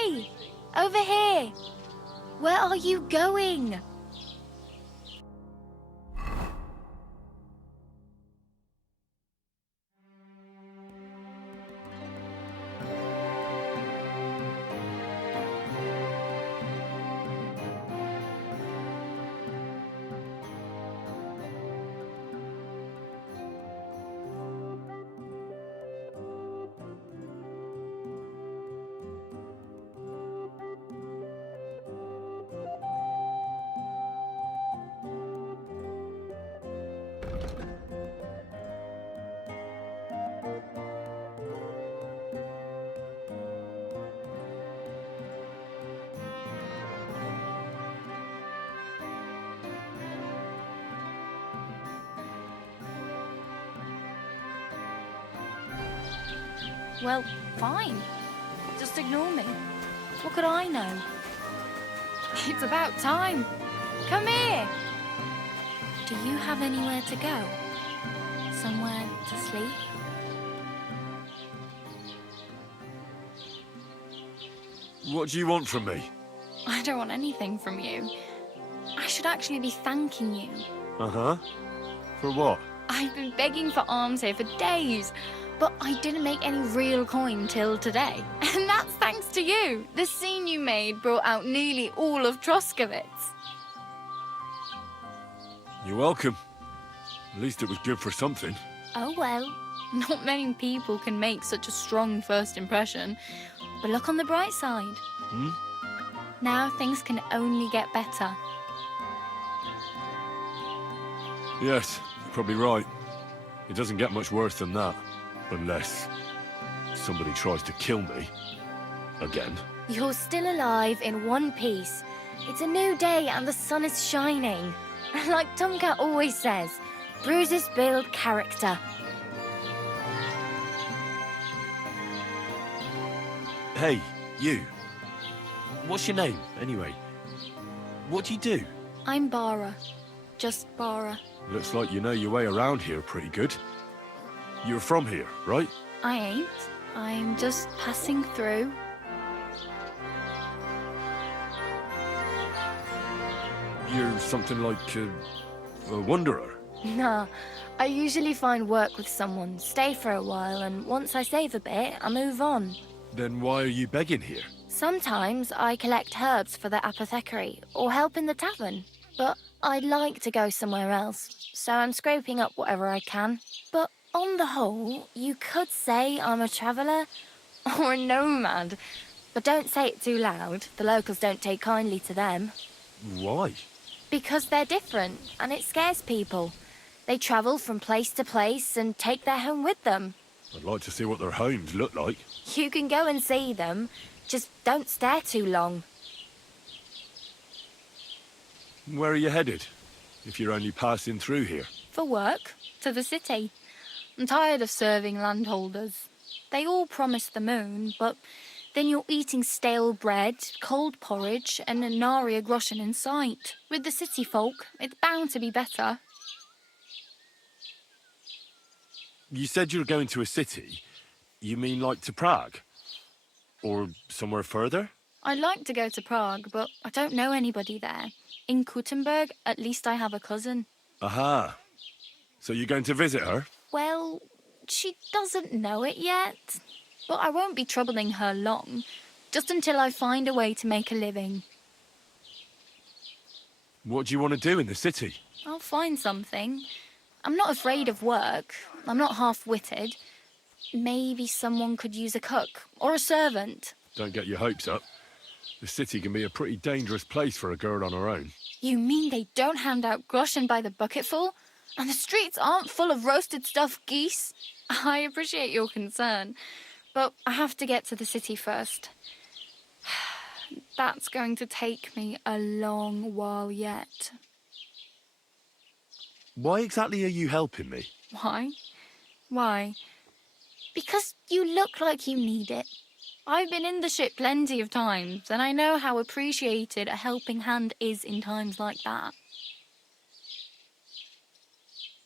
Hey! Over here! Where are you going? Well, fine. Just ignore me. What could I know? It's about time. Come here. Do you have anywhere to go? Somewhere to sleep? What do you want from me? I don't want anything from you. I should actually be thanking you. Uh-huh. For what? I've been begging for alms here for days, but I didn't make any real coin till today. And that's thanks to you. The scene you made brought out nearly all of Troskowitz. You're welcome. At least it was good for something. Oh well, not many people can make such a strong first impression. But look on the bright side. Now things can only get better. Yes, you're probably right. It doesn't get much worse than that. Unless somebody tries to kill me. Again. You're still alive in one piece. It's a new day and the sun is shining. Like Tomcat always says, bruises build character. Hey, you. What's your name, anyway? What do you do? I'm Bara. Just Bara. Looks like you know your way around here pretty good. You're from here, right? I ain't. I'm just passing through. You're something like a wanderer. Nah, I usually find work with someone, stay for a while, and once I save a bit, I move on. Then why are you begging here? Sometimes I collect herbs for the apothecary or help in the tavern, but I'd like to go somewhere else, so I'm scraping up whatever I can. But on the whole, you could say I'm a traveller or a nomad, but don't say it too loud. The locals don't take kindly to them. Why? Because they're different, and it scares people. They travel from place to place and take their home with them. I'd like to see what their homes look like. You can go and see them, just don't stare too long. Where are you headed? If you're only passing through here. For work, to the city. I'm tired of serving landholders. They all promise the moon, but then you're eating stale bread, cold porridge, and a nary a groschen in sight. With the city folk, it's bound to be better. You said you're going to a city. You mean like to Prague? Or somewhere further? I'd like to go to Prague, but I don't know anybody there. In Kuttenberg, at least I have a cousin. Aha. So you're going to visit her? Well, she doesn't know it yet. But I won't be troubling her long, just until I find a way to make a living. What do you want to do in the city? I'll find something. I'm not afraid of work. I'm not half-witted. Maybe someone could use a cook or a servant. Don't get your hopes up. The city can be a pretty dangerous place for a girl on her own. You mean they don't hand out groschen by the bucketful? And the streets aren't full of roasted stuffed geese? I appreciate your concern, but I have to get to the city first. That's going to take me a long while yet. Why exactly are you helping me? Why? Why? Because you look like you need it. I've been in the ship plenty of times, and I know how appreciated a helping hand is in times like that.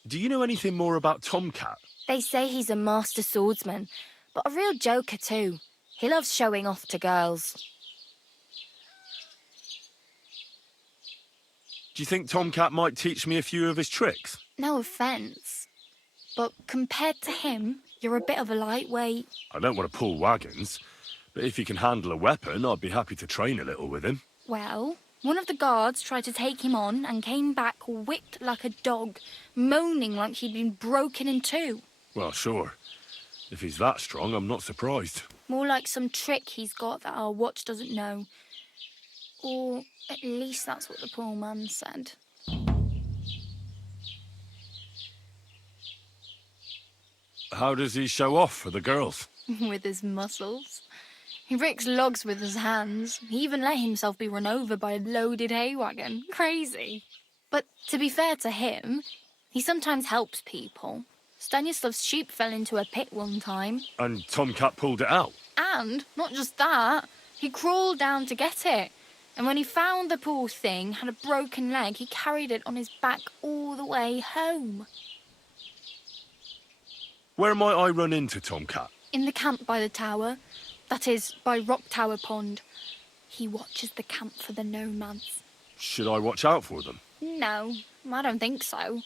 Do you know anything more about Tomcat? They say he's a master swordsman, but a real joker too. He loves showing off to girls. Do you think Tomcat might teach me a few of his tricks? No offence, but compared to him, you're a bit of a lightweight. I don't want to pull wagons, but if he can handle a weapon, I'd be happy to train a little with him. Well, one of the guards tried to take him on and came back whipped like a dog, moaning like he'd been broken in two. Well, sure. If he's that strong, I'm not surprised. More like some trick he's got that our watch doesn't know. Or at least that's what the poor man said. How does he show off for the girls? With his muscles. He breaks logs with his hands. He even let himself be run over by a loaded hay wagon. Crazy. But to be fair to him, he sometimes helps people. Stanislav's sheep fell into a pit one time. And Tomcat pulled it out? And, not just that, he crawled down to get it. And when he found the poor thing had a broken leg, he carried it on his back all the way home. Where might I run into Tomcat? In the camp by the tower. That is, by Rock Tower Pond. He watches the camp for the nomads. Should I watch out for them? No, I don't think so.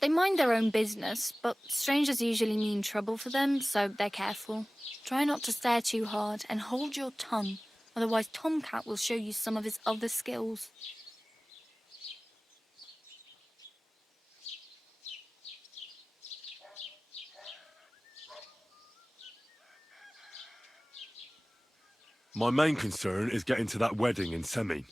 They mind their own business, but strangers usually mean trouble for them, so they're careful. Try not to stare too hard and hold your tongue, otherwise Tomcat will show you some of his other skills. My main concern is getting to that wedding in Semin.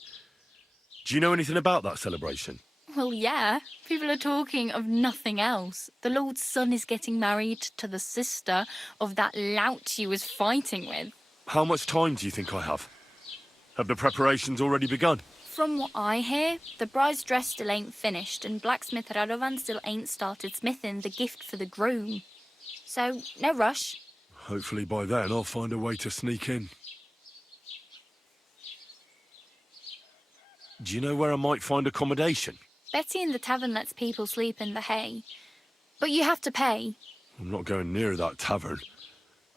Do you know anything about that celebration? Well, yeah. People are talking of nothing else. The Lord's son is getting married to the sister of that lout you was fighting with. How much time do you think I have? Have the preparations already begun? From what I hear, the bride's dress still ain't finished and blacksmith Radovan still ain't started smithing the gift for the groom. So, no rush. Hopefully by then I'll find a way to sneak in. Do you know where I might find accommodation? Betty in the tavern lets people sleep in the hay. But you have to pay. I'm not going near that tavern.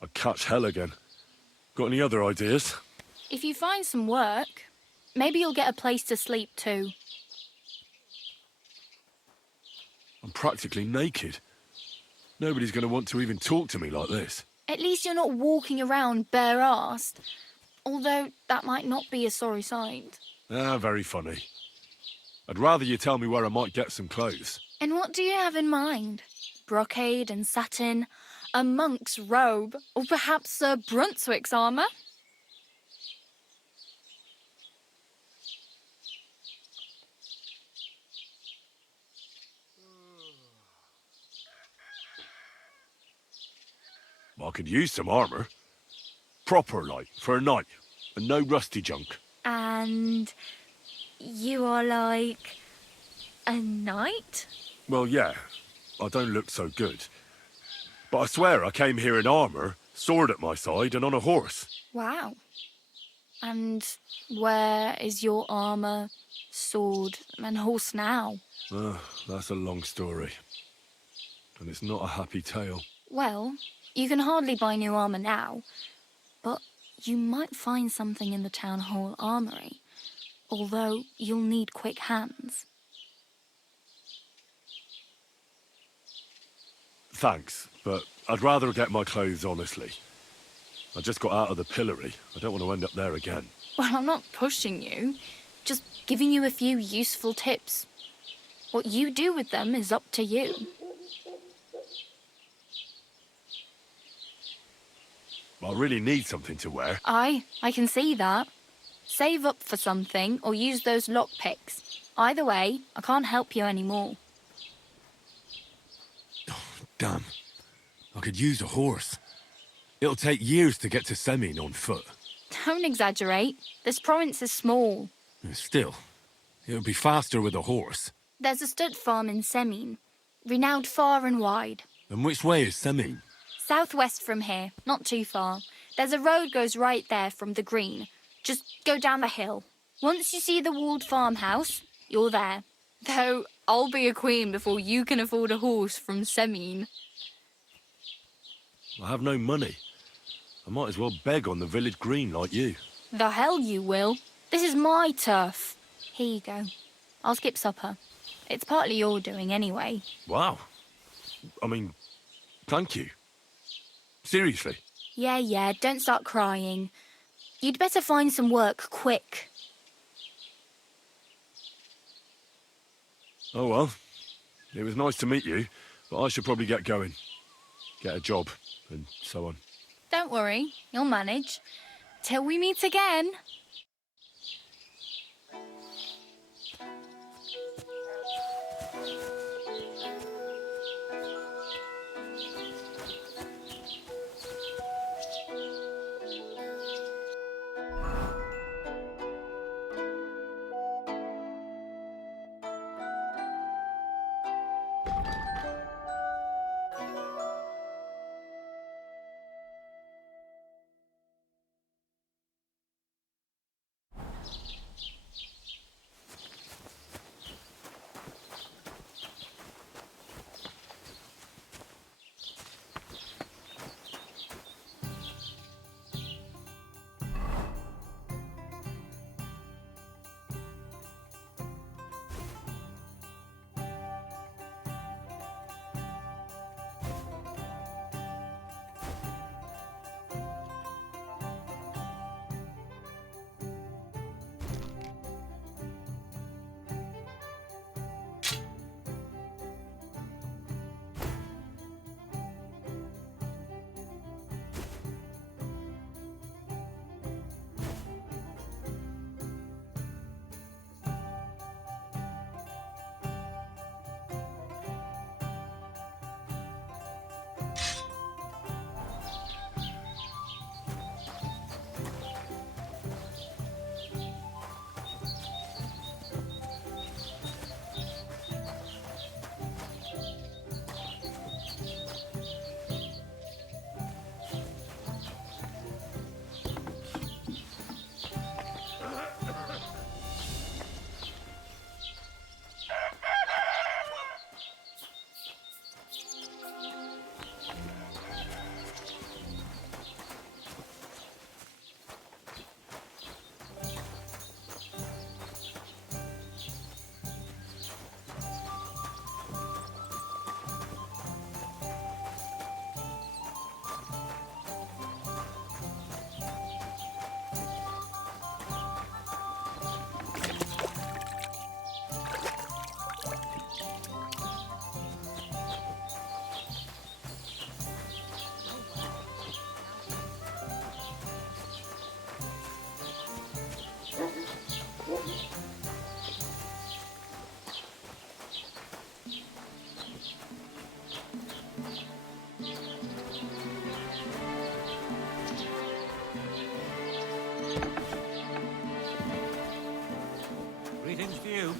I'd catch hell again. Got any other ideas? If you find some work, maybe you'll get a place to sleep too. I'm practically naked. Nobody's going to want to even talk to me like this. At least you're not walking around bare-arsed. Although that might not be a sorry sight. Ah, very funny. I'd rather you tell me where I might get some clothes. And what do you have in mind? Brocade and satin, a monk's robe, or perhaps Sir Brunswick's armour? I could use some armour. Proper, like, for a night. And no rusty junk. And you are like a knight? Well, yeah. I don't look so good. But I swear I came here in armour, sword at my side, and on a horse. Wow. And where is your armour, sword, and horse now? That's a long story. And it's not a happy tale. Well, you can hardly buy new armour now, but you might find something in the town hall armoury, although you'll need quick hands. Thanks, but I'd rather get my clothes honestly. I just got out of the pillory. I don't want to end up there again. Well, I'm not pushing you, just giving you a few useful tips. What you do with them is up to you. I really need something to wear. I can see that. Save up for something or use those lockpicks. Either way, I can't help you anymore. Damn. I could use a horse. It'll take years to get to Semin on foot. Don't exaggerate. This province is small. Still, it'll be faster with a horse. There's a stud farm in Semin, renowned far and wide. And which way is Semin? Southwest from here, not too far. There's a road goes right there from the green. Just go down the hill. Once you see the walled farmhouse, you're there. Though I'll be a queen before you can afford a horse from Semin. I have no money. I might as well beg on the village green like you. The hell you will. This is my turf. Here you go. I'll skip supper. It's partly your doing anyway. Wow. I mean, thank you. Seriously. Yeah, don't start crying. You'd better find some work quick. Oh well. It was nice to meet you, but I should probably get going. Get a job, and so on. Don't worry, you'll manage. Till we meet again. Greetings to you.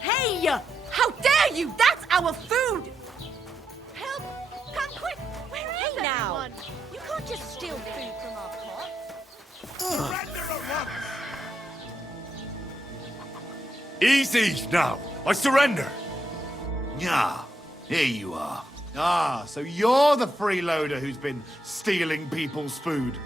Hey! How dare you! That's our food! Help! Come quick! Where is everyone? You can't just steal food from our pot. Surrender at once! Easy now! I surrender! Yeah, here you are. Ah, so you're the freeloader who's been stealing people's food.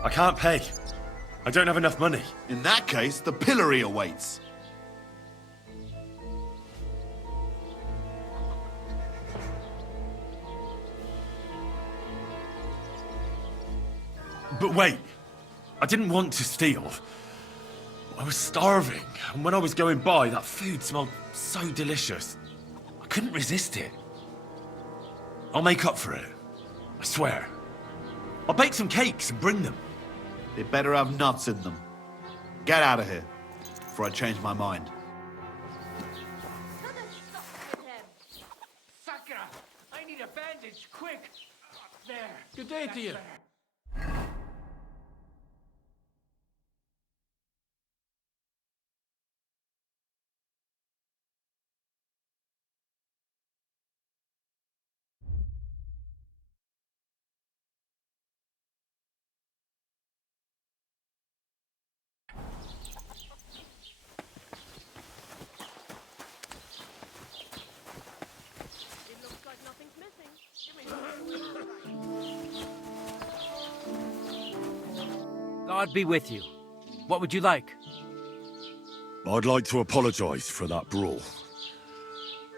I can't pay. I don't have enough money. In that case, the pillory awaits. But wait, I didn't want to steal. I was starving, and when I was going by, that food smelled so delicious. I couldn't resist it. I'll make up for it. I swear. I'll bake some cakes and bring them. They better have nuts in them. Get out of here, before I change my mind. Sakura! I need a bandage, quick! There. Good day to you. It looks like nothing's missing. God be with you. What would you like? I'd like to apologise for that brawl.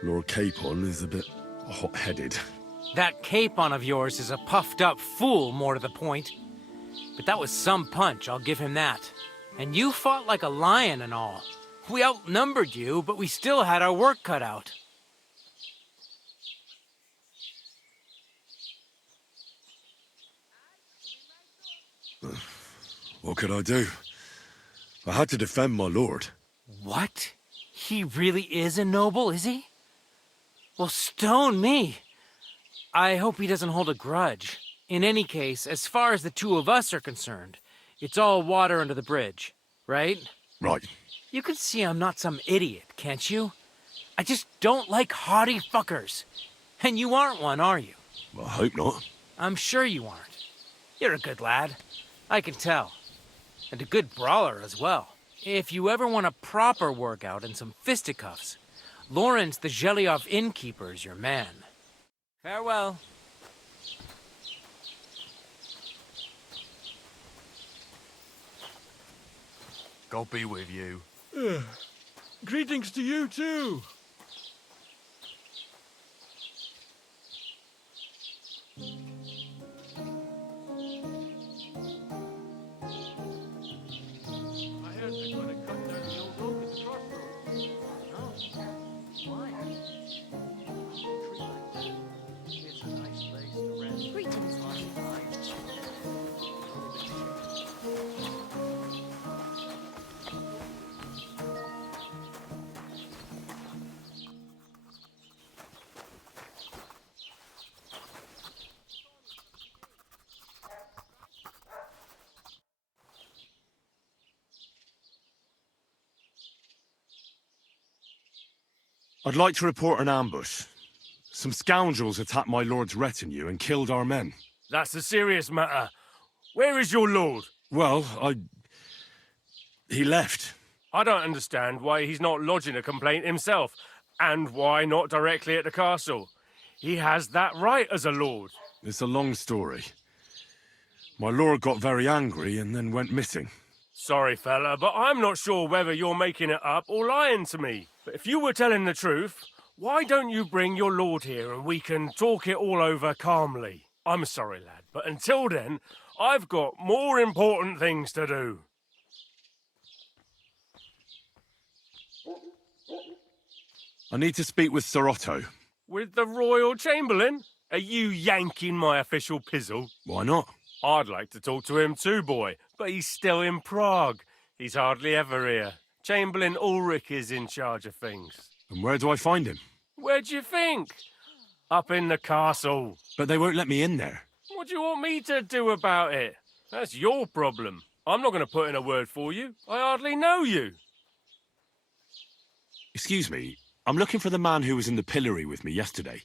Lord Capon is a bit hot-headed. That capon of yours is a puffed-up fool, more to the point. But that was some punch, I'll give him that. And you fought like a lion and all. We outnumbered you, but we still had our work cut out. What could I do? I had to defend my lord. What? He really is a noble, is he? Well, stone me. I hope he doesn't hold a grudge. In any case, as far as the two of us are concerned, it's all water under the bridge, right? Right. You can see I'm not some idiot, can't you? I just don't like haughty fuckers. And you aren't one, are you? Well, I hope not. I'm sure you aren't. You're a good lad. I can tell. And a good brawler as well. If you ever want a proper workout and some fisticuffs, Lawrence the Gelioff innkeeper is your man. Farewell. God be with you. Greetings to you too. I heard they're going to cut down the old oak at the crossroads. Why? It's a nice place to rest. Greetings, I'd like to report an ambush. Some scoundrels attacked my lord's retinue and killed our men. That's a serious matter. Where is your lord? Well, he left. I don't understand why he's not lodging a complaint himself, and why not directly at the castle. He has that right as a lord. It's a long story. My lord got very angry and then went missing. Sorry, fella, but I'm not sure whether you're making it up or lying to me. But if you were telling the truth, why don't you bring your lord here and we can talk it all over calmly? I'm sorry, lad, but until then, I've got more important things to do. I need to speak with Sir Otto. With the Royal Chamberlain? Are you yanking my official pizzle? Why not? I'd like to talk to him too, boy, but he's still in Prague. He's hardly ever here. Chamberlain Ulrich is in charge of things. And where do I find him? Where do you think? Up in the castle. But they won't let me in there. What do you want me to do about it? That's your problem. I'm not going to put in a word for you. I hardly know you. Excuse me, I'm looking for the man who was in the pillory with me yesterday.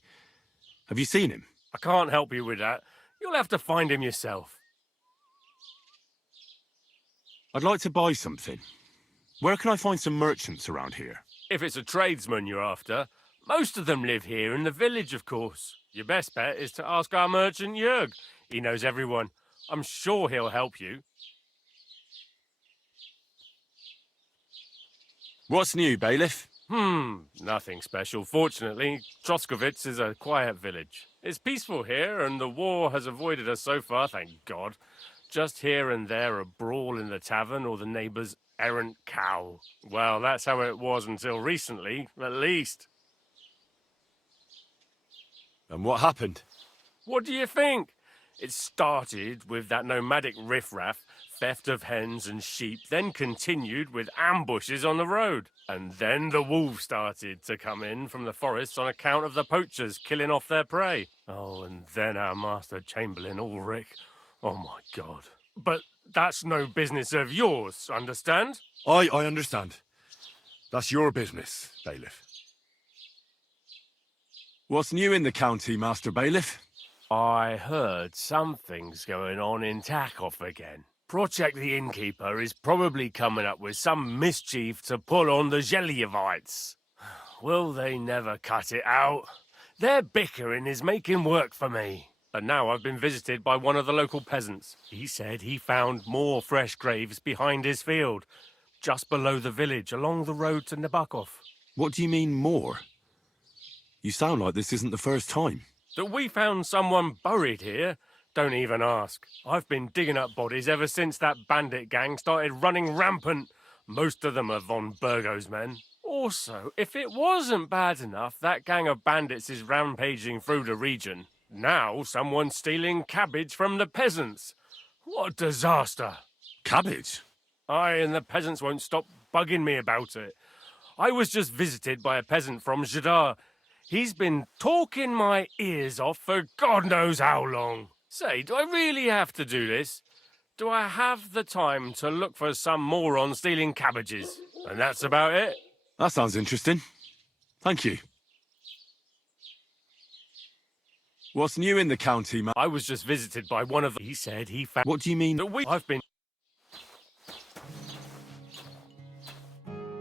Have you seen him? I can't help you with that. You'll have to find him yourself. I'd like to buy something. Where can I find some merchants around here? If it's a tradesman you're after, most of them live here in the village, of course. Your best bet is to ask our merchant Jörg. He knows everyone. I'm sure he'll help you. What's new, bailiff? Nothing special. Fortunately, Troskowitz is a quiet village. It's peaceful here, and the war has avoided us so far, thank God. just here and there a brawl in the tavern or the neighbour's errant cow. Well, that's how it was until recently, at least. And what happened? What do you think? It started with that nomadic riffraff, theft of hens and sheep, then continued with ambushes on the road. And then the wolves started to come in from the forests on account of the poachers killing off their prey. Oh, and then our master Chamberlain Ulrich. Oh my God. But that's no business of yours, understand? I understand. That's your business, Bailiff. What's new in the county, Master Bailiff? I heard something's going on in Takoff again. Project the Innkeeper is probably coming up with some mischief to pull on the Gelievites. Will they never cut it out? Their bickering is making work for me. And now I've been visited by one of the local peasants. He said he found more fresh graves behind his field, just below the village, along the road to Nabokov. What do you mean, more? You sound like this isn't the first time. That we found someone buried here? Don't even ask. I've been digging up bodies ever since that bandit gang started running rampant. Most of them are von Burgo's men. Also, if it wasn't bad enough, that gang of bandits is rampaging through the region. Now someone's stealing cabbage from the peasants. What a disaster. Cabbage? Aye, and the peasants won't stop bugging me about it. I was just visited by a peasant from Jadar. He's been talking my ears off for God knows how long. Say, do I really have to do this? Do I have the time to look for some moron stealing cabbages? And that's about it. That sounds interesting. Thank you. What's new in the county, I was just visited by one of them. He said he found... What do you mean? I've been...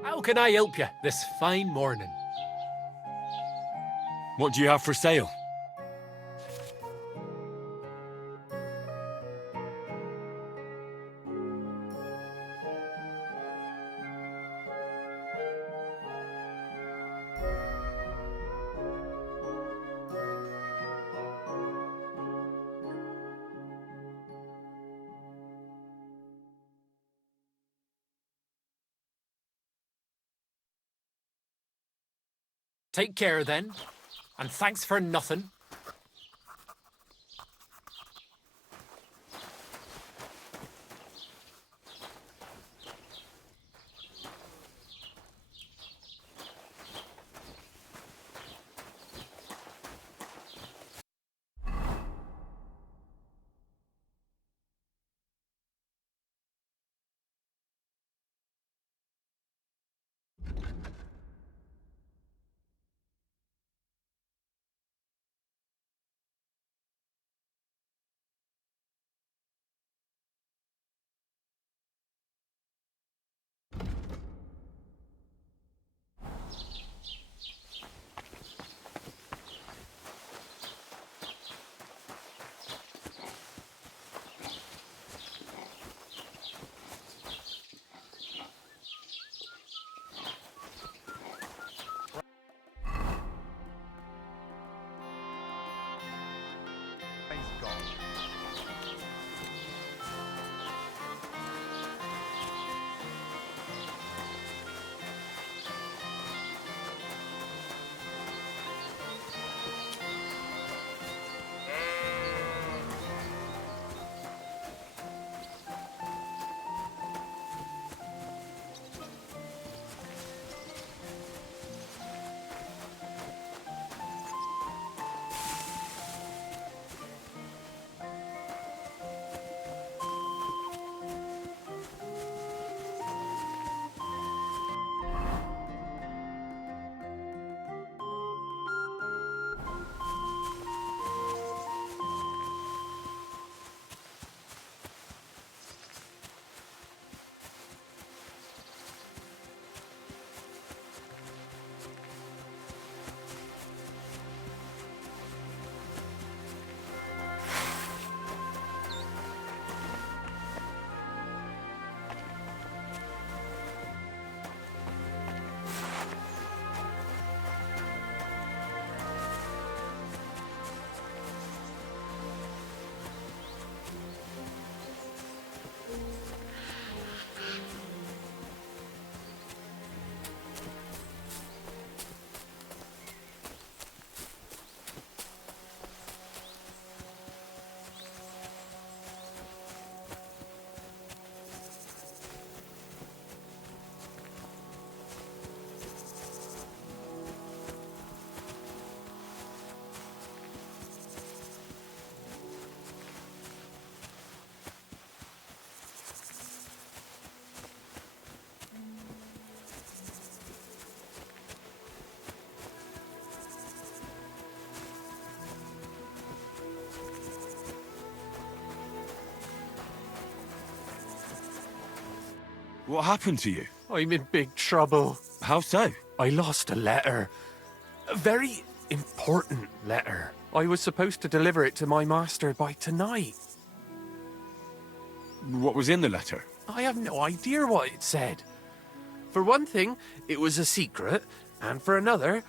How can I help you this fine morning? What do you have for sale? Take care then, and thanks for nothing. What happened to you? I'm in big trouble. How so? I lost a letter. A very important letter. I was supposed to deliver it to my master by tonight. What was in the letter? I have no idea what it said. For one thing, it was a secret, and for another,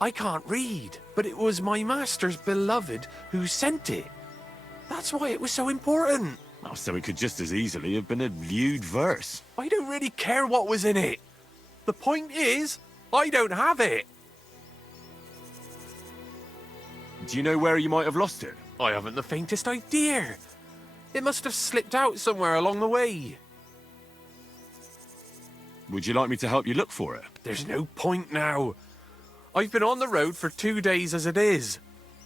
I can't read. But it was my master's beloved who sent it. That's why it was so important. Oh, so it could just as easily have been a lewd verse. I don't really care what was in it. The point is, I don't have it. Do you know where you might have lost it? I haven't the faintest idea. It must have slipped out somewhere along the way. Would you like me to help you look for it? There's no point now. I've been on the road for 2 days as it is.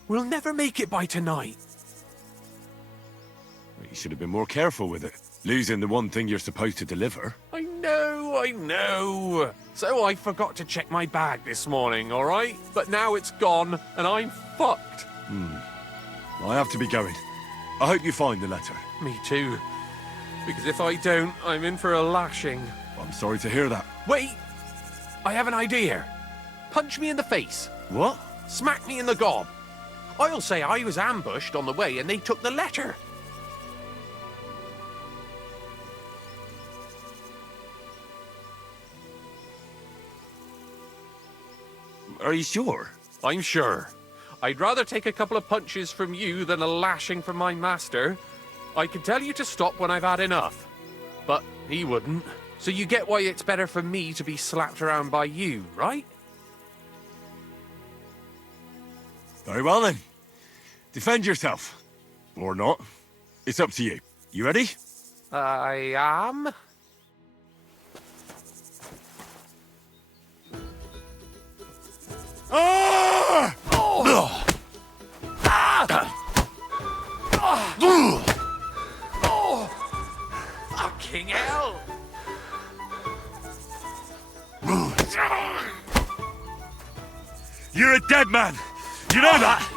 We'll never make it by tonight. You should have been more careful with it. Losing the one thing you're supposed to deliver. I know. So I forgot to check my bag this morning, all right? But now it's gone, and I'm fucked. I have to be going. I hope you find the letter. Me too. Because if I don't, I'm in for a lashing. I'm sorry to hear that. Wait! I have an idea. Punch me in the face. What? Smack me in the gob. I'll say I was ambushed on the way and they took the letter. Are you sure? I'm sure. I'd rather take a couple of punches from you than a lashing from my master. I could tell you to stop when I've had enough. But he wouldn't. So you get why it's better for me to be slapped around by you, right? Very well then. Defend yourself. Or not. It's up to you. You ready? I am. Ah! Oh! Fucking hell! You're a dead man. You know that?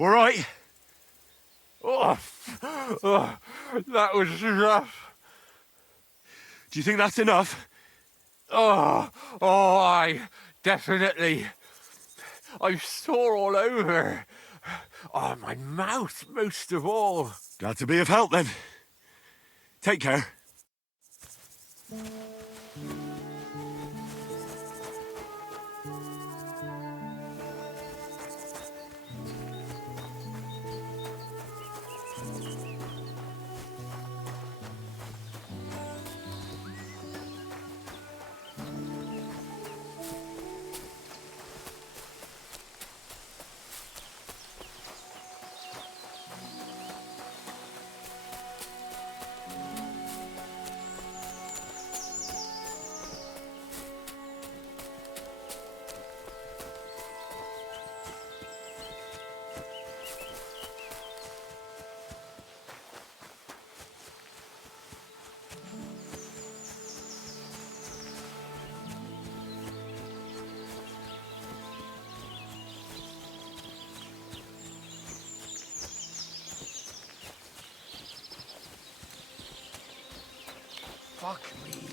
All right. That was rough. Do you think that's enough? I definitely. I'm sore all over. Oh, my mouth most of all. Glad to be of help then. Take care. Fuck me.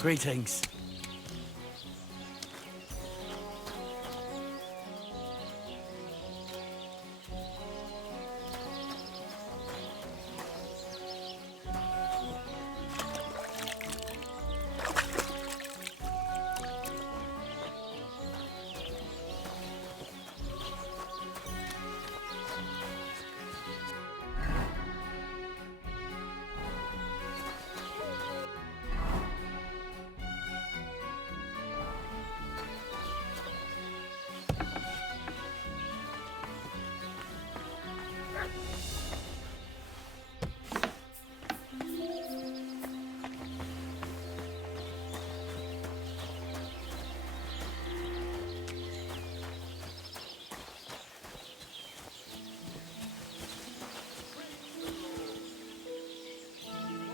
Greetings.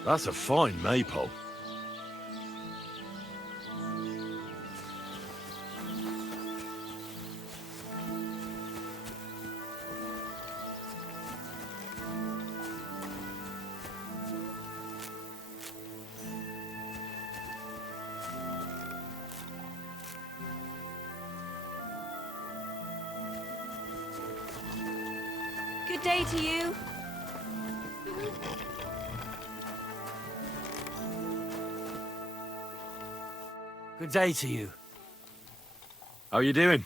That's a fine maypole. Good day to you. Good day to you. How you doing?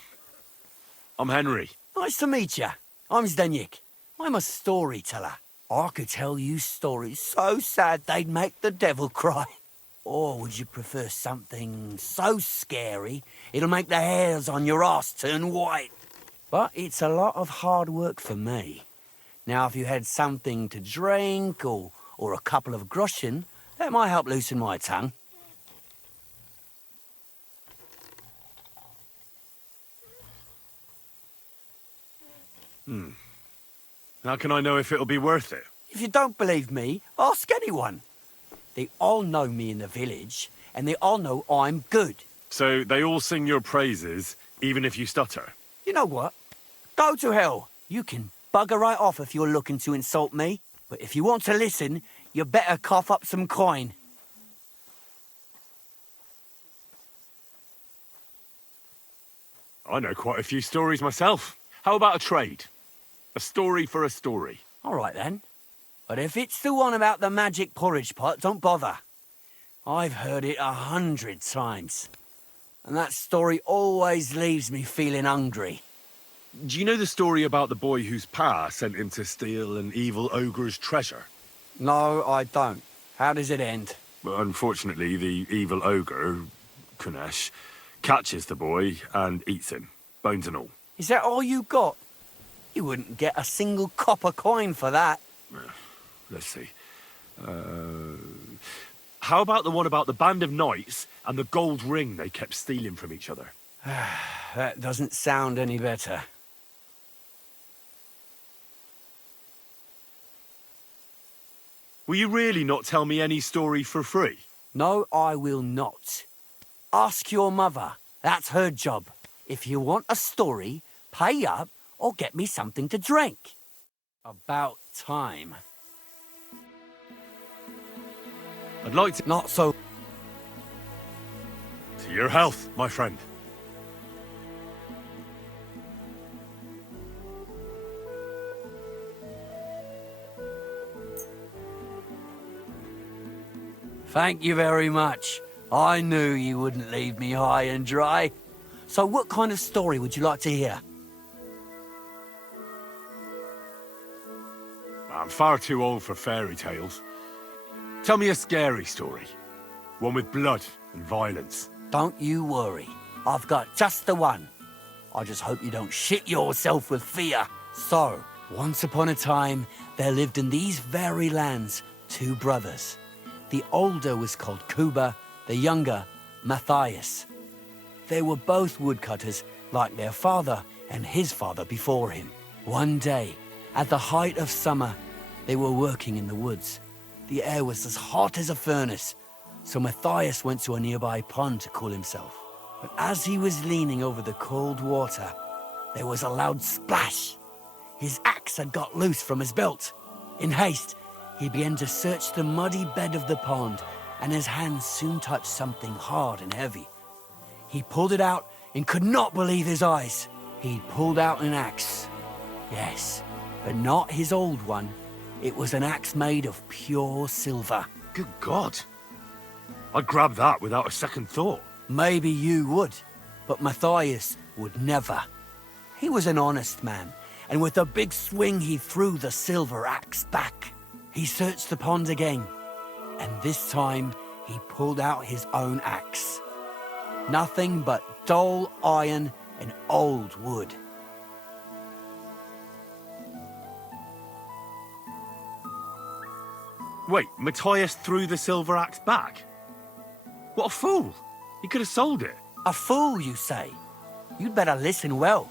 I'm Henry. Nice to meet you. I'm Zdeněk. I'm a storyteller. I could tell you stories so sad they'd make the devil cry. Or would you prefer something so scary it'll make the hairs on your ass turn white? But it's a lot of hard work for me. Now, if you had something to drink or a couple of groschen, that might help loosen my tongue. How can I know if it'll be worth it? If you don't believe me, ask anyone. They all know me in the village, and they all know I'm good. So they all sing your praises, even if you stutter? You know what? Go to hell. You can bugger right off if you're looking to insult me. But if you want to listen, you better cough up some coin. I know quite a few stories myself. How about a trade? A story for a story. All right, then. But if it's the one about the magic porridge pot, don't bother. I've heard it 100 times. And that story always leaves me feeling hungry. Do you know the story about the boy whose pa sent him to steal an evil ogre's treasure? No, I don't. How does it end? Well, unfortunately, the evil ogre, Kunesh, catches the boy and eats him, bones and all. Is that all you got? You wouldn't get a single copper coin for that. Let's see. How about the one about the band of knights and the gold ring they kept stealing from each other? That doesn't sound any better. Will you really not tell me any story for free? No, I will not. Ask your mother. That's her job. If you want a story, pay up or get me something to drink. About time. I'd like to... Not so... To your health, my friend. Thank you very much. I knew you wouldn't leave me high and dry. So what kind of story would you like to hear? I'm far too old for fairy tales. Tell me a scary story. One with blood and violence. Don't you worry. I've got just the one. I just hope you don't shit yourself with fear. So, once upon a time, there lived in these very lands 2 brothers. The older was called Kuba, the younger, Matthias. They were both woodcutters, like their father and his father before him. One day, at the height of summer, they were working in the woods. The air was as hot as a furnace, so Matthias went to a nearby pond to cool himself. But as he was leaning over the cold water, there was a loud splash. His axe had got loose from his belt. In haste, he began to search the muddy bed of the pond, and his hands soon touched something hard and heavy. He pulled it out and could not believe his eyes. He'd pulled out an axe. Yes, but not his old one. It was an axe made of pure silver. Good God. I'd grab that without a second thought. Maybe you would, but Matthias would never. He was an honest man, and with a big swing he threw the silver axe back. He searched the pond again, and this time he pulled out his own axe. Nothing but dull iron and old wood. Wait, Matthias threw the silver axe back? What a fool! He could have sold it. A fool, you say? You'd better listen well.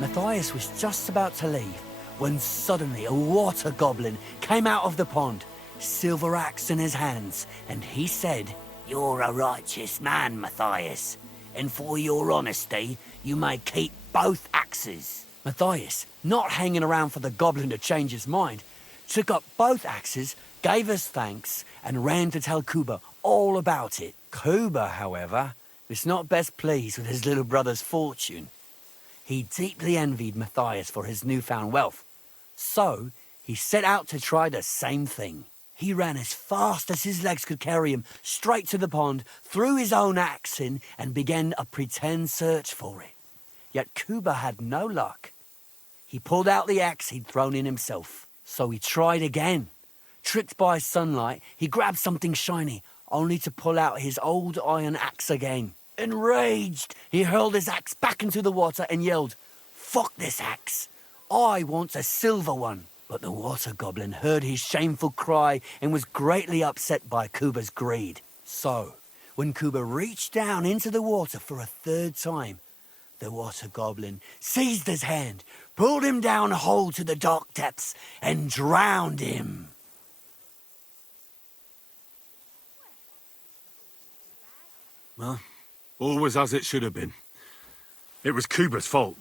Matthias was just about to leave when suddenly a water goblin came out of the pond, silver axe in his hands, and he said, "You're a righteous man, Matthias, and for your honesty, you may keep both axes." Matthias, not hanging around for the goblin to change his mind, took up both axes, gave us thanks, and ran to tell Kuba all about it. Kuba, however, was not best pleased with his little brother's fortune. He deeply envied Matthias for his newfound wealth, so he set out to try the same thing. He ran as fast as his legs could carry him straight to the pond, threw his own axe in, and began a pretend search for it. Yet Kuba had no luck. He pulled out the axe he'd thrown in himself, so he tried again. Tricked by sunlight, he grabbed something shiny, only to pull out his old iron axe again. Enraged, he hurled his axe back into the water and yelled, "Fuck this axe! I want a silver one!" But the water goblin heard his shameful cry and was greatly upset by Kuba's greed. So, when Kuba reached down into the water for a third time, the water goblin seized his hand, pulled him down whole to the dark depths, and drowned him. Well, all was as it should have been. It was Kuba's fault.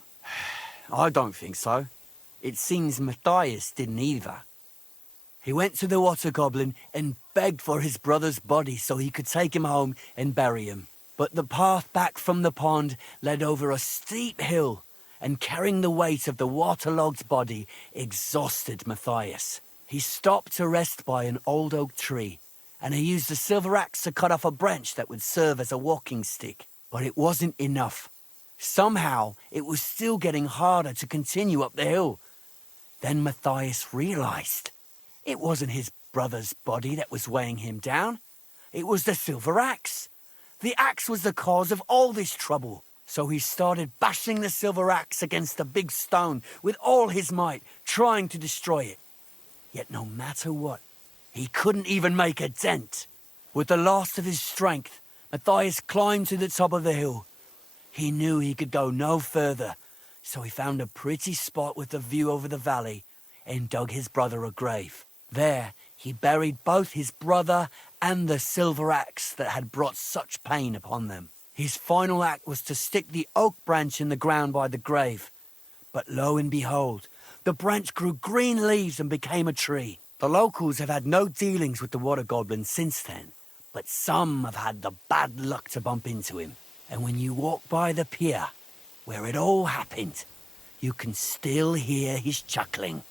I don't think so. It seems Matthias didn't either. He went to the water goblin and begged for his brother's body so he could take him home and bury him. But the path back from the pond led over a steep hill, and carrying the weight of the waterlogged body exhausted Matthias. He stopped to rest by an old oak tree, and he used a silver axe to cut off a branch that would serve as a walking stick. But it wasn't enough. Somehow, it was still getting harder to continue up the hill. Then Matthias realized it wasn't his brother's body that was weighing him down. It was the silver axe. The axe was the cause of all this trouble. So he started bashing the silver axe against the big stone with all his might, trying to destroy it. Yet no matter what, he couldn't even make a dent. With the last of his strength, Matthias climbed to the top of the hill. He knew he could go no further, so he found a pretty spot with a view over the valley and dug his brother a grave. There, he buried both his brother and the silver axe that had brought such pain upon them. His final act was to stick the oak branch in the ground by the grave. But lo and behold, the branch grew green leaves and became a tree. The locals have had no dealings with the water goblin since then, but some have had the bad luck to bump into him. And when you walk by the pier, where it all happened, you can still hear his chuckling.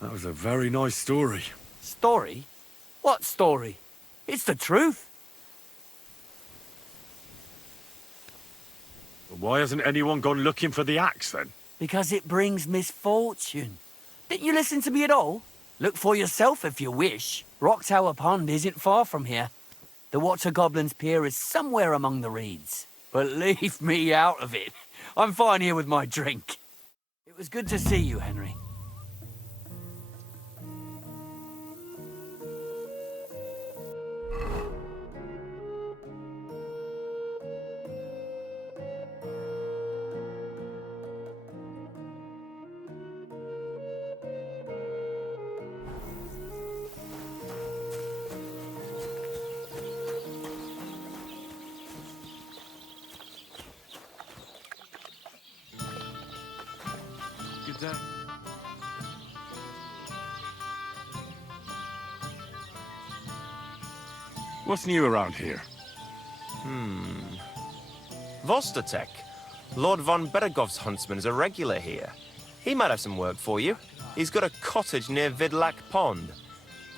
That was a very nice story. Story? What story? It's the truth. Why hasn't anyone gone looking for the axe then? Because it brings misfortune. Didn't you listen to me at all? Look for yourself if you wish. Rock Tower Pond isn't far from here. The Water Goblin's pier is somewhere among the reeds. But leave me out of it. I'm fine here with my drink. It was good to see you, Henry. Good day. What's new around here? Vostatek. Lord von Beregov's huntsman's a regular here. He might have some work for you. He's got a cottage near Vidlak Pond.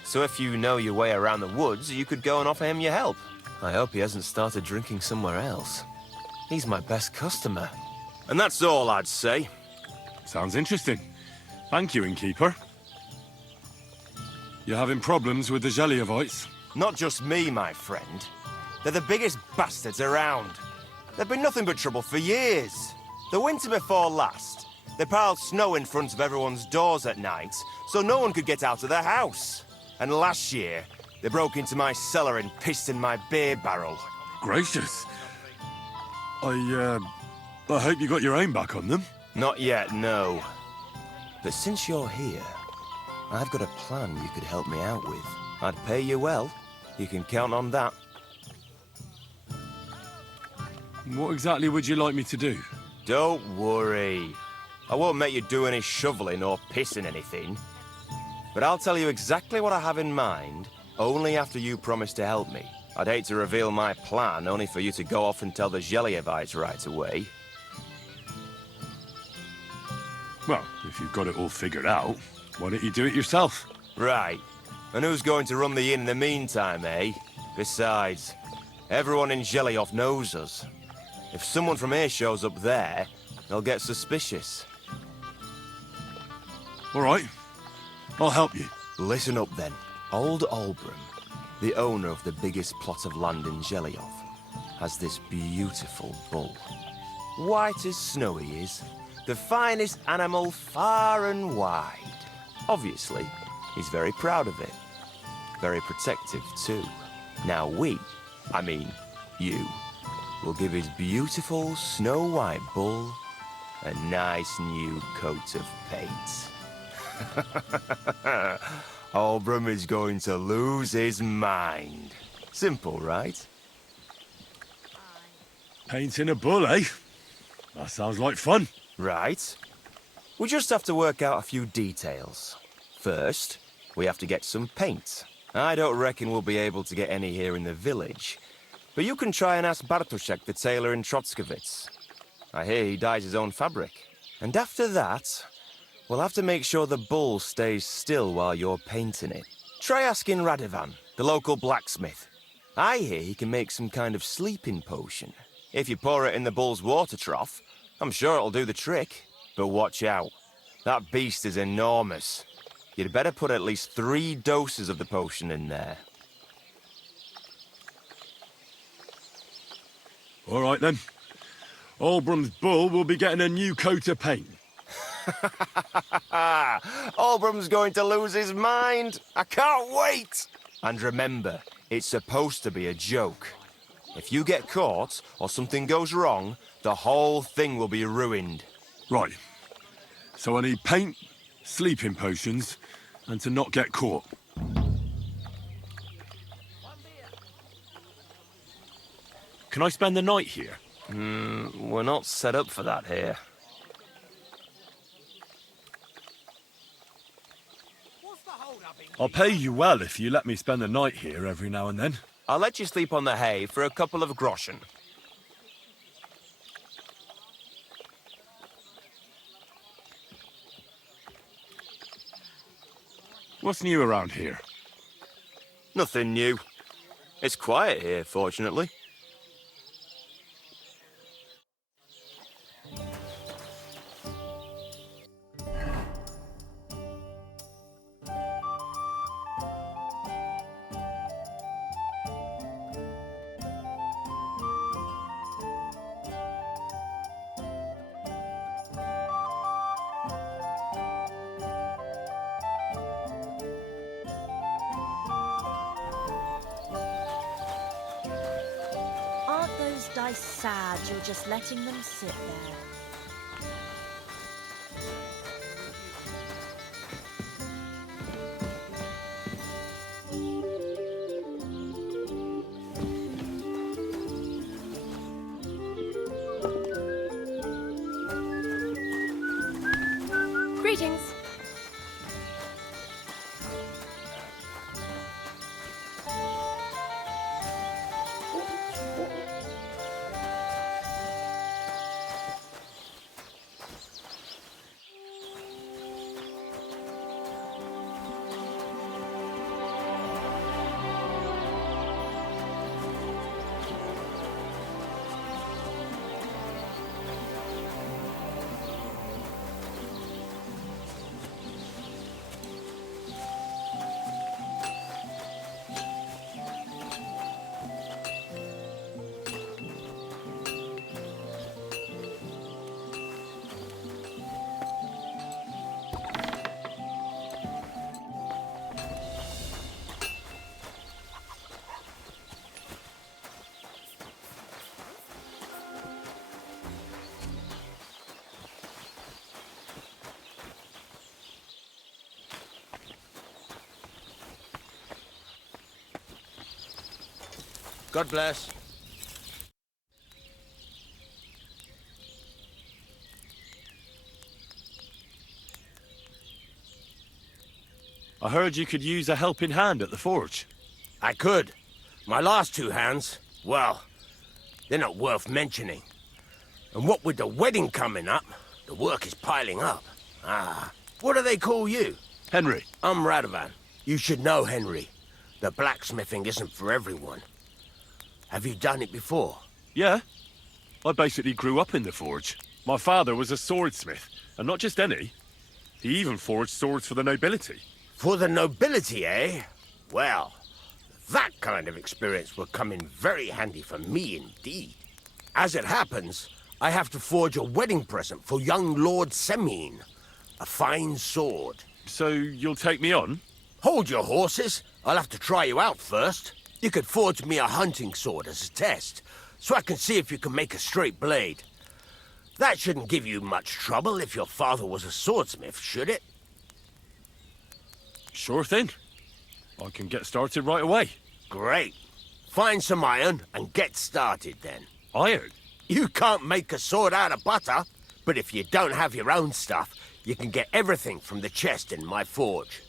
So if you know your way around the woods, you could go and offer him your help. I hope he hasn't started drinking somewhere else. He's my best customer. And that's all I'd say. Sounds interesting. Thank you, innkeeper. You having problems with the Zheliovites? Not just me, my friend. They're the biggest bastards around. They've been nothing but trouble for years. The winter before last, they piled snow in front of everyone's doors at night, so no one could get out of their house. And last year, they broke into my cellar and pissed in my beer barrel. Gracious. I hope you got your aim back on them. Not yet, no. But since you're here, I've got a plan you could help me out with. I'd pay you well. You can count on that. What exactly would you like me to do? Don't worry. I won't make you do any shoveling or pissing anything. But I'll tell you exactly what I have in mind, only after you promise to help me. I'd hate to reveal my plan, only for you to go off and tell the Gelievites right away. Well, if you've got it all figured out, why don't you do it yourself? Right. And who's going to run the inn in the meantime, eh? Besides, everyone in Gelioff knows us. If someone from here shows up there, they'll get suspicious. All right. I'll help you. Listen up then. Old Albram, the owner of the biggest plot of land in Gelioff, has this beautiful bull. White as snow he is. The finest animal far and wide. Obviously, he's very proud of it. Very protective too. Now I mean you, will give his beautiful snow-white bull a nice new coat of paint. Albram is going to lose his mind. Simple, right? Painting a bull, eh? That sounds like fun. Right. We just have to work out a few details. First, we have to get some paint. I don't reckon we'll be able to get any here in the village. But you can try and ask Bartoszek, the tailor in Trotskovitz. I hear he dyes his own fabric. And after that, we'll have to make sure the bull stays still while you're painting it. Try asking Radovan, the local blacksmith. I hear he can make some kind of sleeping potion. If you pour it in the bull's water trough, I'm sure it'll do the trick. But watch out. That beast is enormous. You'd better put at least 3 doses of the potion in there. All right, then. Albram's bull will be getting a new coat of paint. Albram's going to lose his mind. I can't wait. And remember, it's supposed to be a joke. If you get caught or something goes wrong, the whole thing will be ruined. Right. So I need paint, sleeping potions, and to not get caught. Can I spend the night here? We're not set up for that here. I'll pay you well if you let me spend the night here every now and then. I'll let you sleep on the hay for a couple of groschen. What's new around here? Nothing new. It's quiet here, fortunately. Aren't those dice sad you're just letting them sit there? Greetings. God bless. I heard you could use a helping hand at the forge. I could. My last two hands, well, they're not worth mentioning. And what with the wedding coming up, the work is piling up. What do they call you? Henry. I'm Radovan. You should know, Henry. The blacksmithing isn't for everyone. Have you done it before? Yeah. I basically grew up in the forge. My father was a swordsmith, and not just any. He even forged swords for the nobility. For the nobility, eh? Well, that kind of experience will come in very handy for me indeed. As it happens, I have to forge a wedding present for young Lord Semine. A fine sword. So you'll take me on? Hold your horses. I'll have to try you out first. You could forge me a hunting sword as a test, so I can see if you can make a straight blade. That shouldn't give you much trouble if your father was a swordsmith, should it? Sure thing. I can get started right away. Great. Find some iron and get started then. Iron? You can't make a sword out of butter, but if you don't have your own stuff, you can get everything from the chest in my forge.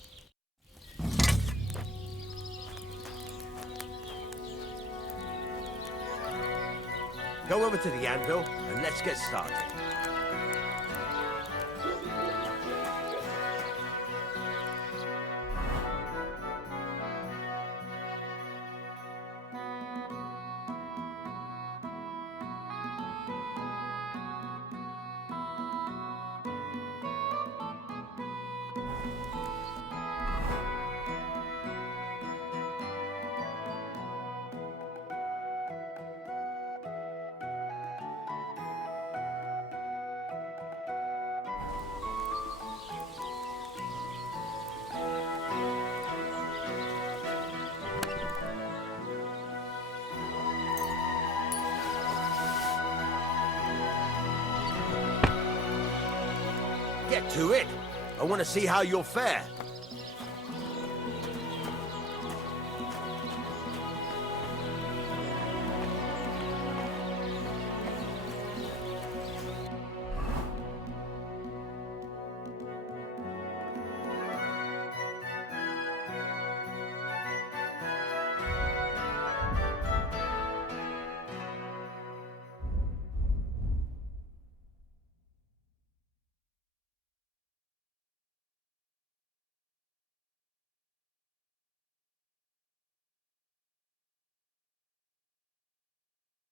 Go over to the anvil and let's get started. Get to it. I want to see how you'll fare.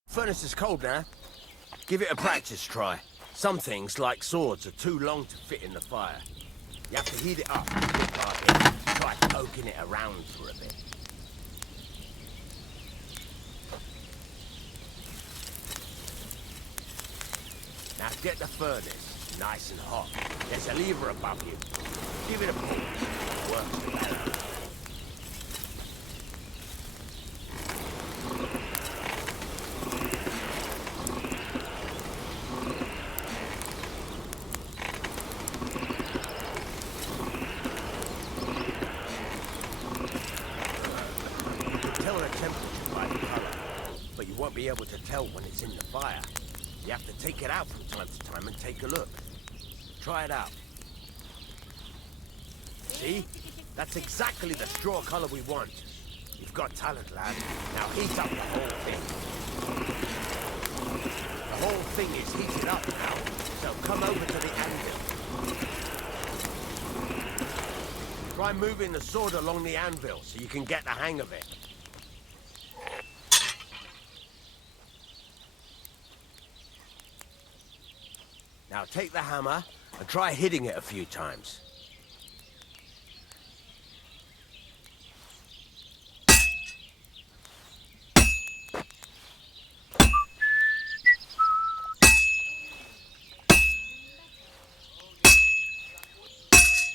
Furnace is cold now. Give it a practice try. Some things, like swords, are too long to fit in the fire. You have to heat it up. Try poking it around for a bit. Now get the furnace nice and hot. There's a lever above you. Give it a push. It works better. Be able to tell when it's in the fire. You have to take it out from time to time and take a look. Try it out. See? That's exactly the straw color we want. You've got talent, lad. Now heat up the whole thing. The whole thing is heated up now, so come over to the anvil. Try moving the sword along the anvil so you can get the hang of it. Now take the hammer and try hitting it a few times.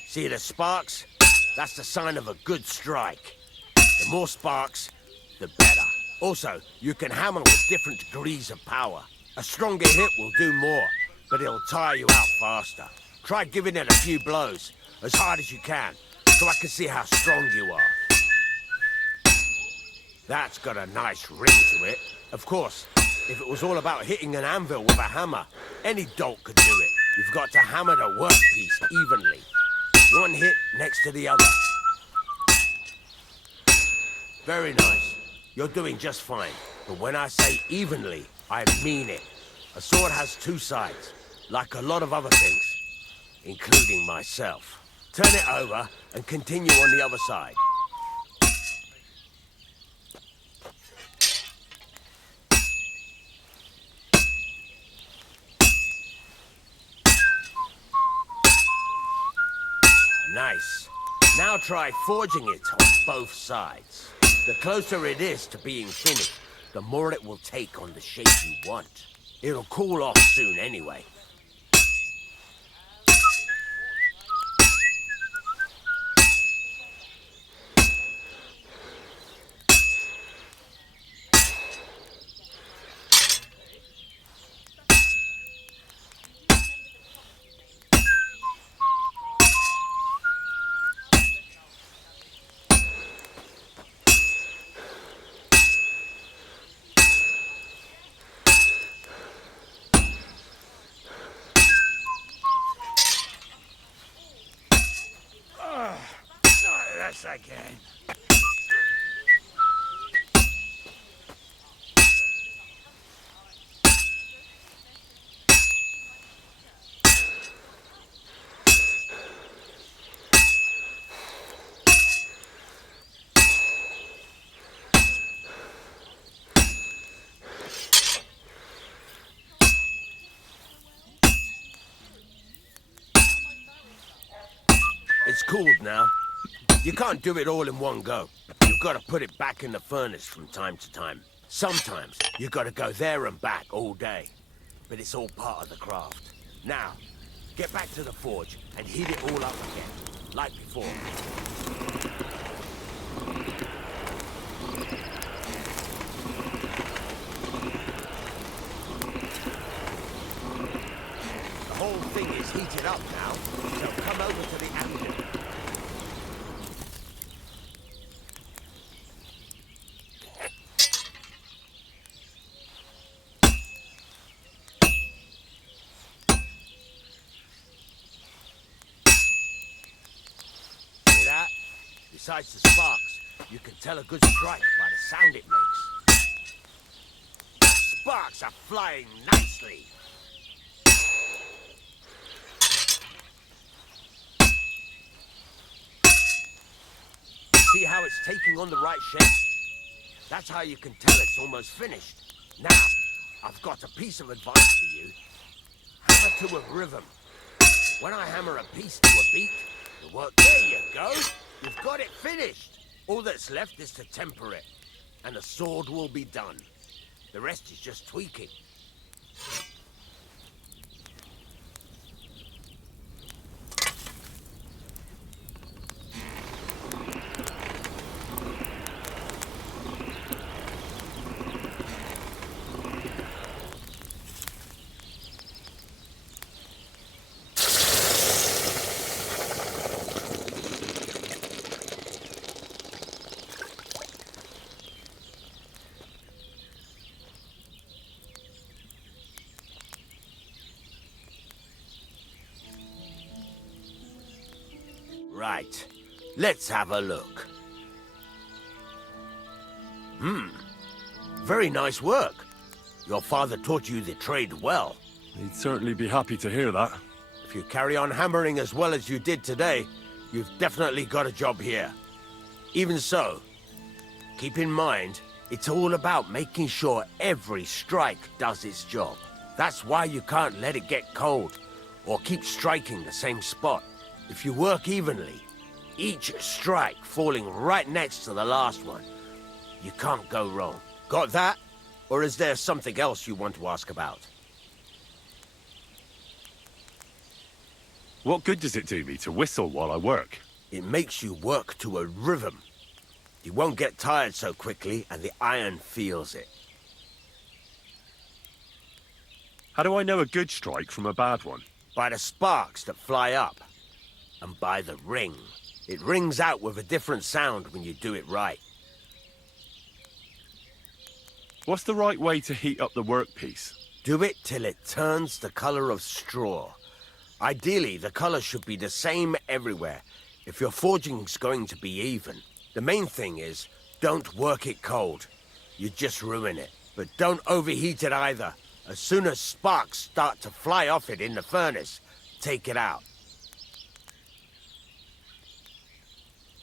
See the sparks? That's the sign of a good strike. The more sparks, the better. Also, you can hammer with different degrees of power. A stronger hit will do more, but it'll tire you out faster. Try giving it a few blows, as hard as you can, so I can see how strong you are. That's got a nice ring to it. Of course, if it was all about hitting an anvil with a hammer, any dolt could do it. You've got to hammer the workpiece evenly. One hit next to the other. Very nice. You're doing just fine. But when I say evenly, I mean it. A sword has two sides, like a lot of other things, including myself. Turn it over and continue on the other side. Nice. Now try forging it on both sides. The closer it is to being finished, the more it will take on the shape you want. It'll cool off soon anyway. Yes, I can. It's cooled now. You can't do it all in one go. You've got to put it back in the furnace from time to time. Sometimes you've got to go there and back all day. But it's all part of the craft. Now, get back to the forge and heat it all up again, like before. The whole thing is heated up now, so come over to the anvil. Besides the sparks, you can tell a good strike by the sound it makes. The sparks are flying nicely. See how it's taking on the right shape? That's how you can tell it's almost finished. Now, I've got a piece of advice for you. Hammer to a rhythm. When I hammer a piece to a beat, the work... There you go! You've got it finished. All that's left is to temper it, and the sword will be done. The rest is just tweaking. Right. Let's have a look. Very nice work. Your father taught you the trade well. He'd certainly be happy to hear that. If you carry on hammering as well as you did today, you've definitely got a job here. Even so, keep in mind, it's all about making sure every strike does its job. That's why you can't let it get cold, or keep striking the same spot. If you work evenly, each strike falling right next to the last one, you can't go wrong. Got that? Or is there something else you want to ask about? What good does it do me to whistle while I work? It makes you work to a rhythm. You won't get tired so quickly, and the iron feels it. How do I know a good strike from a bad one? By the sparks that fly up. And by the ring. It rings out with a different sound when you do it right. What's the right way to heat up the workpiece? Do it till it turns the color of straw. Ideally, the color should be the same everywhere, if your forging's going to be even. The main thing is, don't work it cold. You just ruin it. But don't overheat it either. As soon as sparks start to fly off it in the furnace, take it out.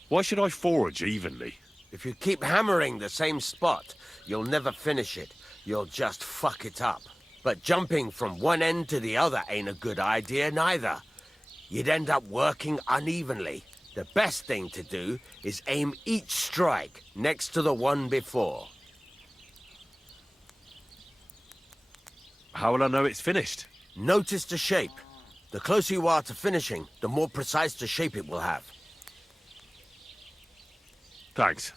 Why should I forge evenly? If you keep hammering the same spot, you'll never finish it. You'll just fuck it up. But jumping from one end to the other ain't a good idea neither. You'd end up working unevenly. The best thing to do is aim each strike next to the one before. How will I know it's finished? Notice the shape. The closer you are to finishing, the more precise the shape it will have. Thanks.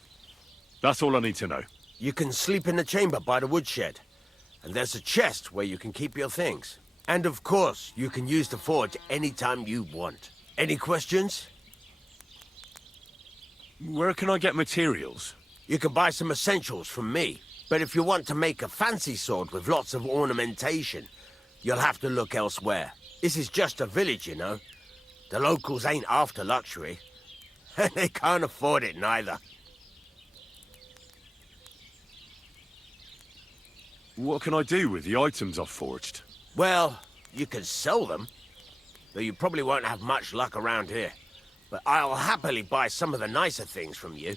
That's all I need to know. You can sleep in the chamber by the woodshed. And there's a chest where you can keep your things. And of course, you can use the forge anytime you want. Any questions? Where can I get materials? You can buy some essentials from me. But if you want to make a fancy sword with lots of ornamentation, you'll have to look elsewhere. This is just a village, you know. The locals ain't after luxury. And they can't afford it neither. What can I do with the items I've forged? Well, you can sell them. Though you probably won't have much luck around here. But I'll happily buy some of the nicer things from you.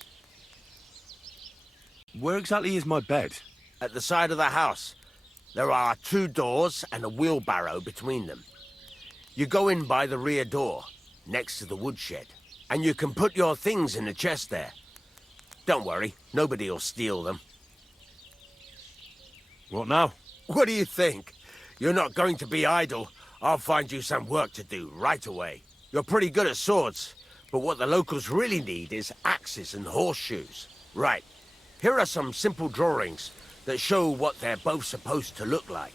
Where exactly is my bed? At the side of the house. There are 2 doors and a wheelbarrow between them. You go in by the rear door, next to the woodshed. And you can put your things in the chest there. Don't worry, nobody'll steal them. What now? What do you think? You're not going to be idle. I'll find you some work to do right away. You're pretty good at swords, but what the locals really need is axes and horseshoes. Right. Here are some simple drawings that show what they're both supposed to look like.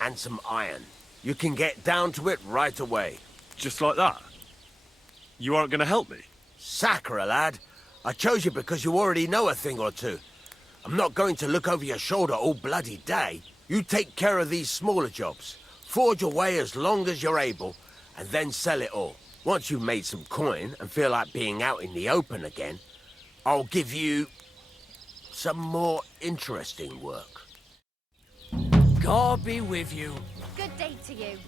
And some iron. You can get down to it right away. Just like that? You aren't going to help me? Sacre, lad. I chose you because you already know a thing or two. I'm not going to look over your shoulder all bloody day. You take care of these smaller jobs. Forge away as long as you're able, and then sell it all. Once you've made some coin and feel like being out in the open again, I'll give you some more interesting work. God be with you. Good day to you.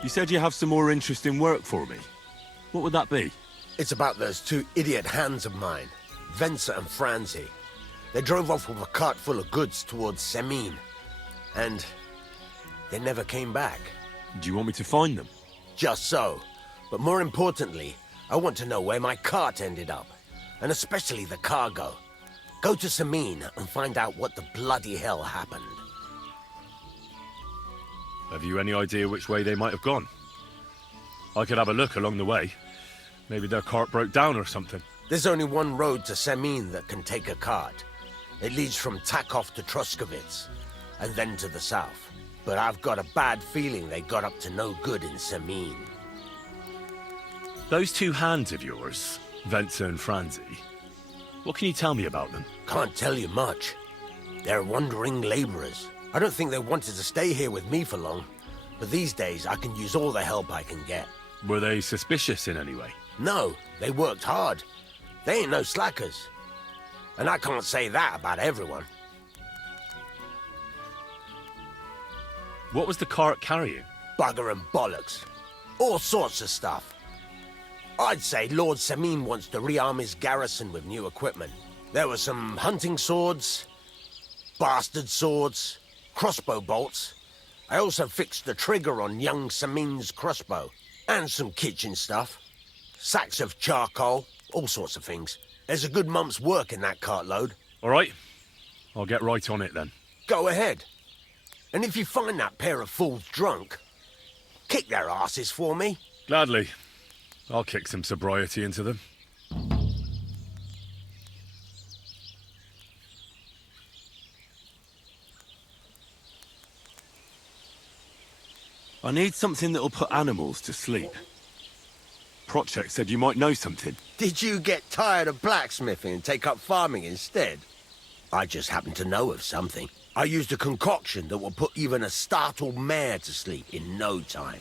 You said you have some more interesting work for me. What would that be? It's about those 2 idiot hands of mine, Venser and Franzi. They drove off with a cart full of goods towards Semine, and they never came back. Do you want me to find them? Just so. But more importantly, I want to know where my cart ended up, and especially the cargo. Go to Semine and find out what the bloody hell happened. Have you any idea which way they might have gone? I could have a look along the way. Maybe their cart broke down or something. There's only one road to Semine that can take a cart. It leads from Takov to Troskovitz, and then to the south. But I've got a bad feeling they got up to no good in Semine. Those 2 hands of yours, Venser and Franzi, what can you tell me about them? Can't tell you much. They're wandering laborers. I don't think they wanted to stay here with me for long, but these days I can use all the help I can get. Were they suspicious in any way? No, they worked hard. They ain't no slackers. And I can't say that about everyone. What was the cart carrying? Bugger and bollocks. All sorts of stuff. I'd say Lord Semine wants to rearm his garrison with new equipment. There were some hunting swords, bastard swords, crossbow bolts, I also fixed the trigger on young Samin's crossbow. And some kitchen stuff. Sacks of charcoal, all sorts of things. There's a good month's work in that cartload. All right. I'll get right on it then. Go ahead. And if you find that pair of fools drunk, kick their asses for me. Gladly. I'll kick some sobriety into them. I need something that'll put animals to sleep. Procek said you might know something. Did you get tired of blacksmithing and take up farming instead? I just happen to know of something. I used a concoction that will put even a startled mare to sleep in no time.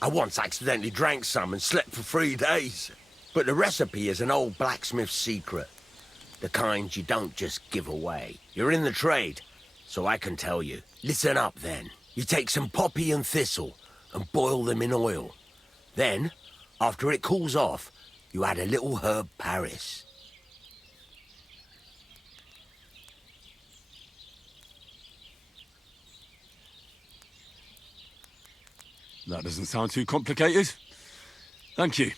I once accidentally drank some and slept for 3 days. But the recipe is an old blacksmith's secret. The kind you don't just give away. You're in the trade, so I can tell you. Listen up then. You take some poppy and thistle and boil them in oil. Then, after it cools off, you add a little herb Paris. That doesn't sound too complicated. Thank you.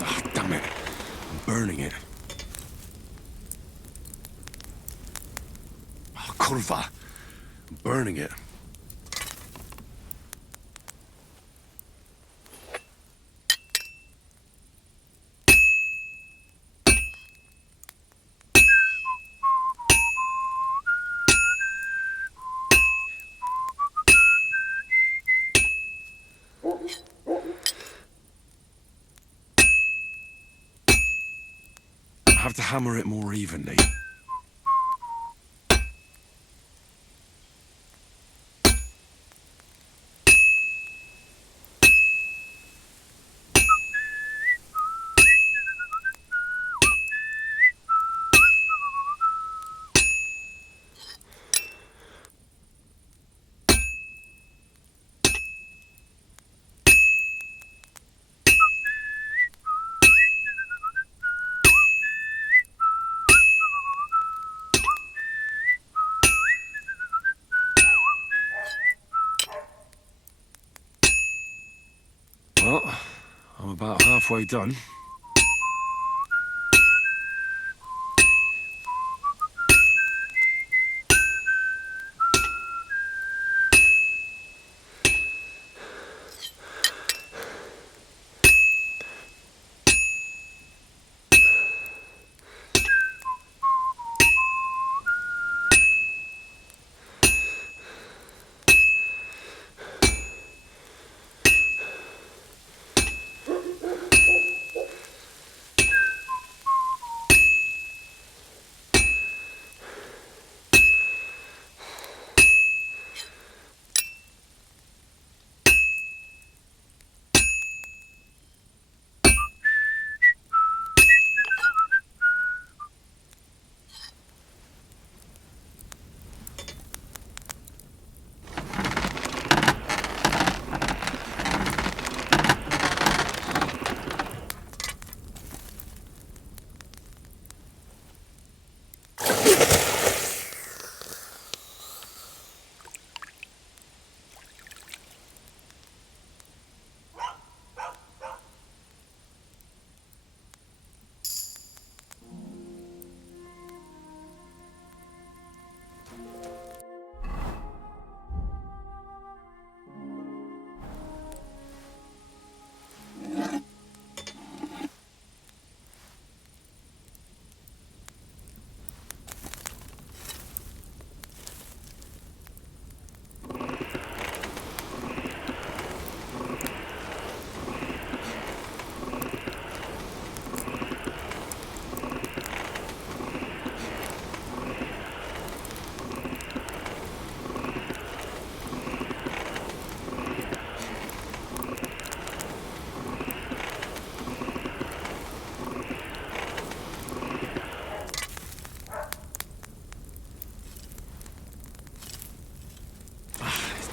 Ah, damn it. I'm burning it. Oh, kurwa. I'm burning it. I have to hammer it more evenly. Well, I'm about halfway done.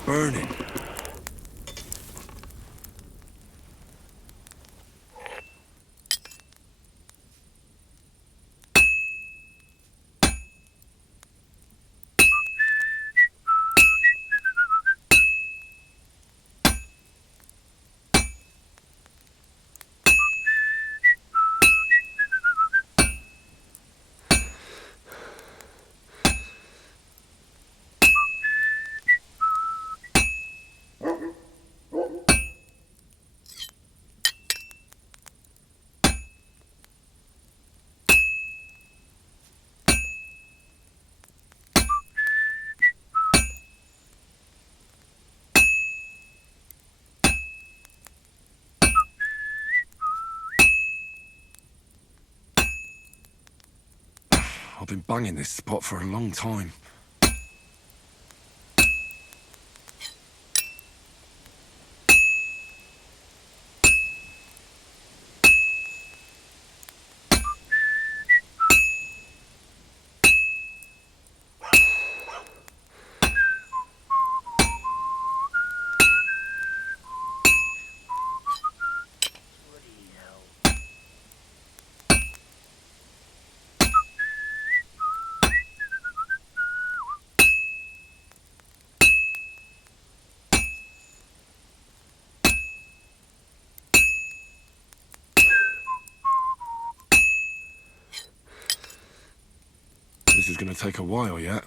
burning. I've been banging this spot for a long time. This is gonna take a while yet.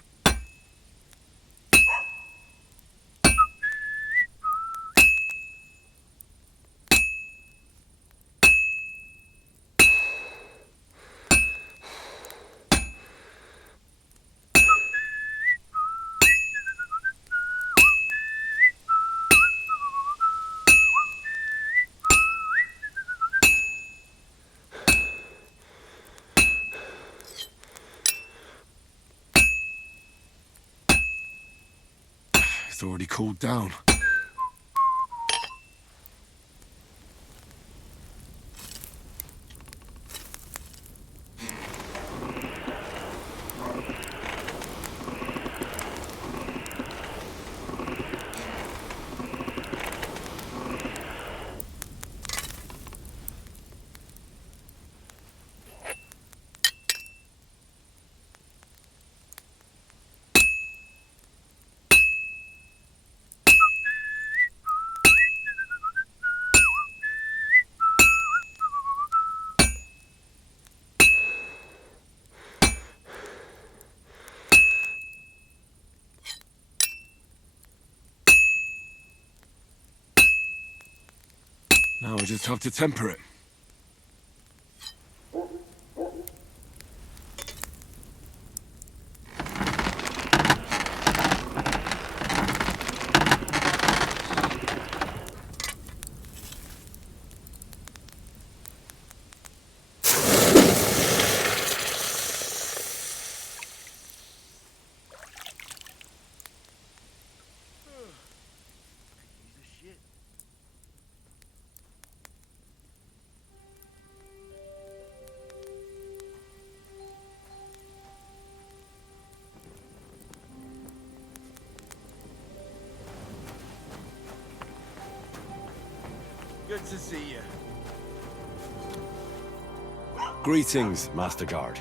It's already cooled down. Now I just have to temper it. Good to see you. Greetings, Master Guard.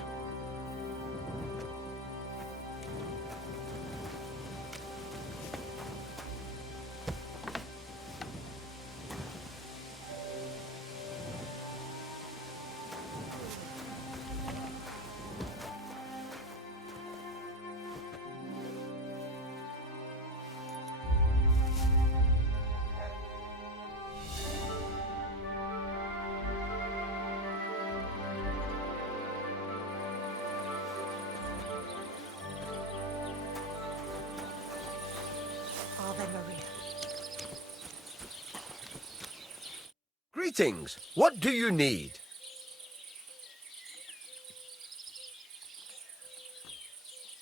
Greetings. What do you need?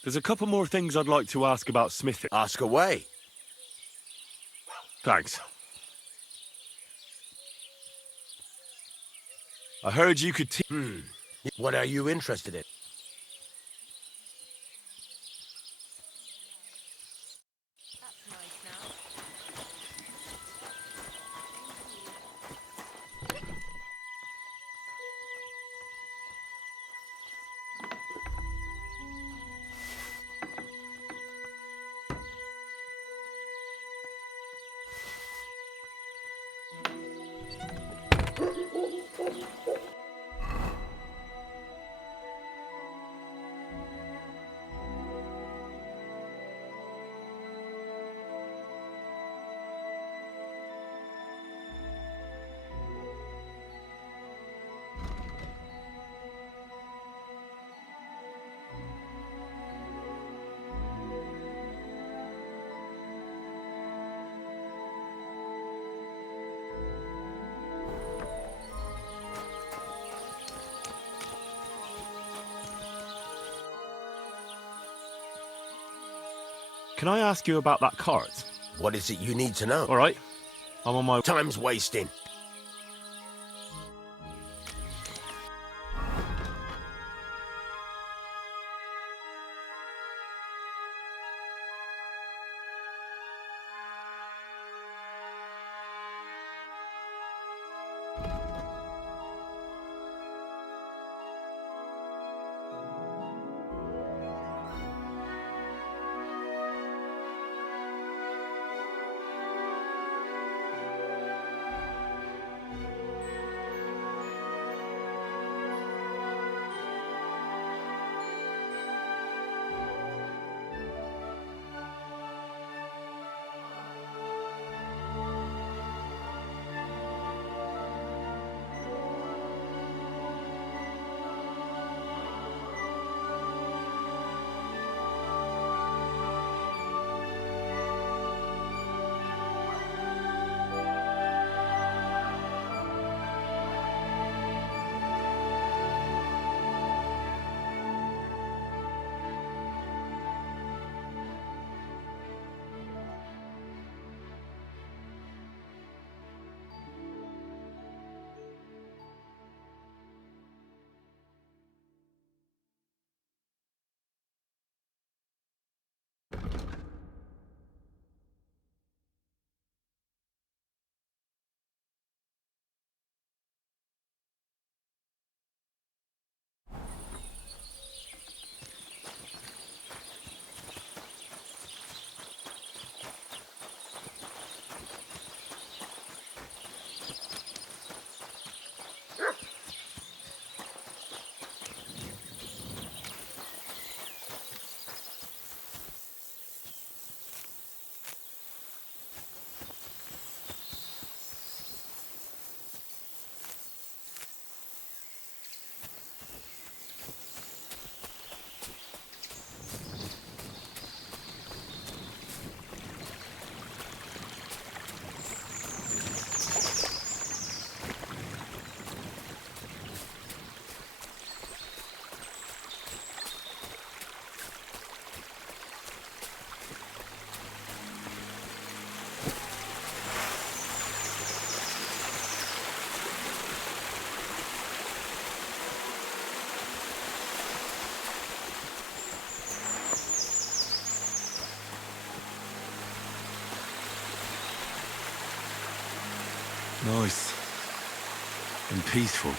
There's a couple more things I'd like to ask about smithing. Ask away. Thanks. I heard you could teach. What are you interested in? That's nice now. Can I ask you about that cart? What is it you need to know? All right. I'm on my... Time's wasting. Nice. And peaceful.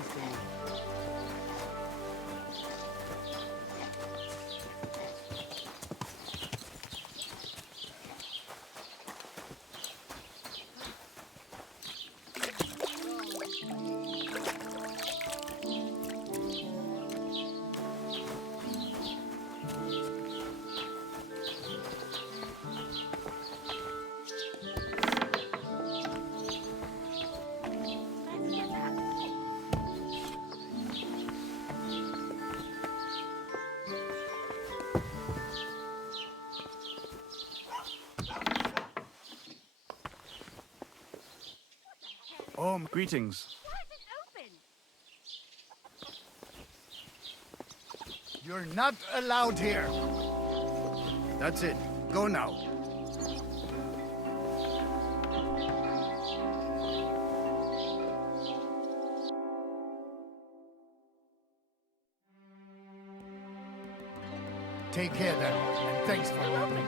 means to you. Oh, greetings. You're not allowed here. That's it. Go now. Take care then, and thanks for helping.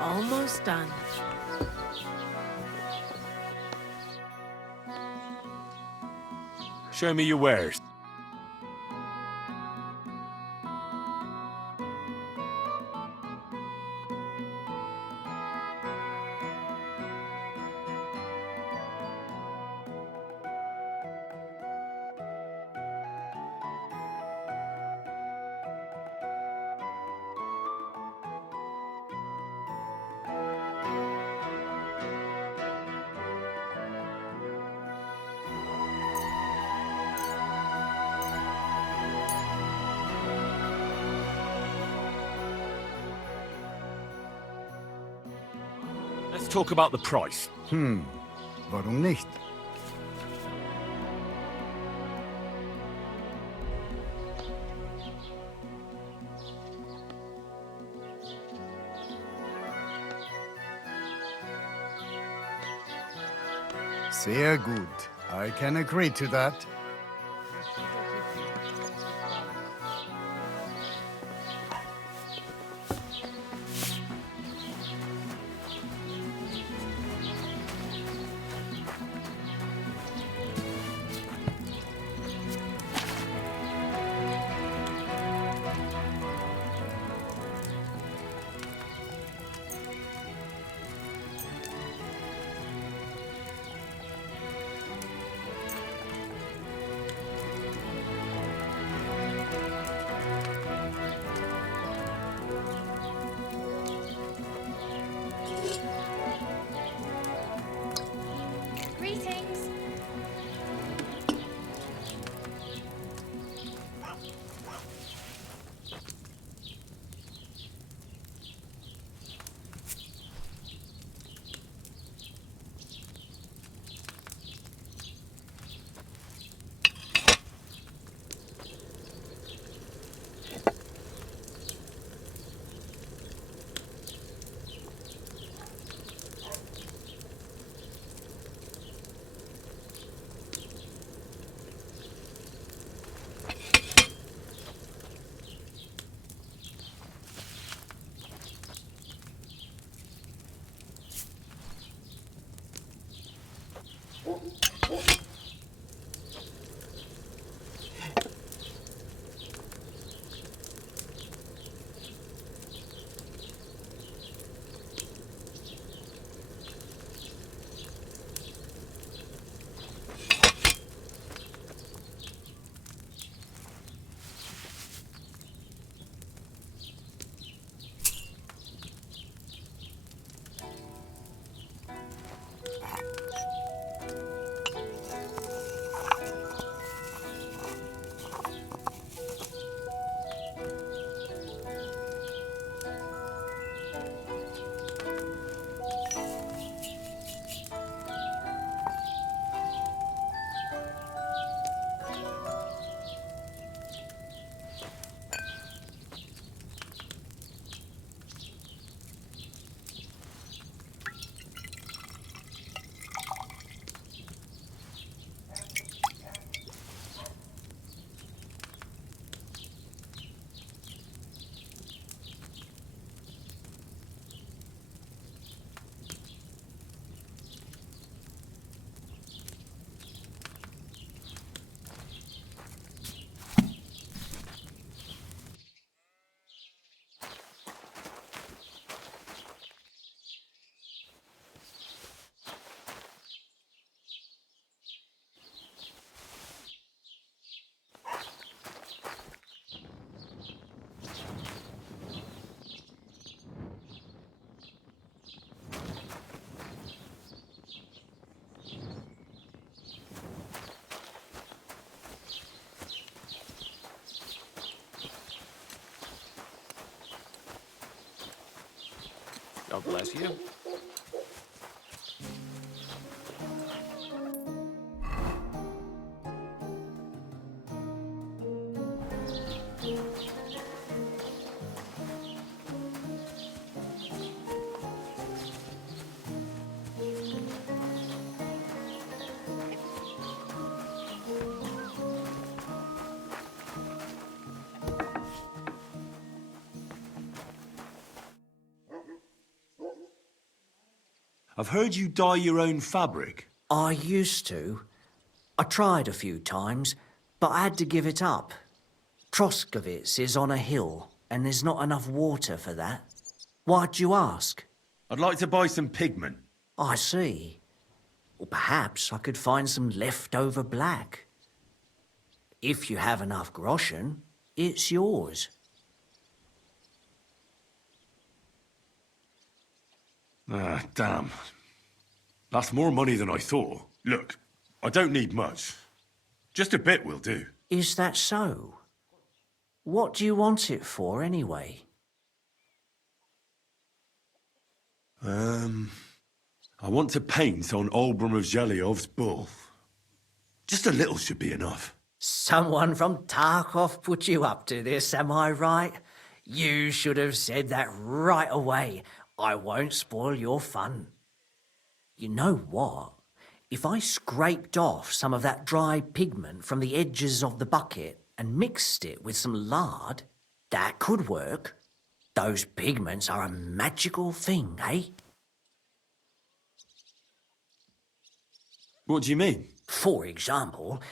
Almost done. Show me your wares. let's talk about the price. Warum nicht? Sehr gut. I can agree to that. Greetings. God bless you. I've heard you dye your own fabric. I used to. I tried a few times, but I had to give it up. Troskovitz is on a hill, and there's not enough water for that. Why'd you ask? I'd like to buy some pigment. I see. Well, perhaps I could find some leftover black. If you have enough groschen, it's yours. Ah, damn. That's more money than I thought. Look, I don't need much. Just a bit will do. Is that so? What do you want it for, anyway? I want to paint on Olbram of Zhelyov's bull. Just a little should be enough. Someone from Tarkov put you up to this, am I right? You should have said that right away. I won't spoil your fun. You know what? If I scraped off some of that dry pigment from the edges of the bucket and mixed it with some lard, that could work. Those pigments are a magical thing, eh? What do you mean? For example,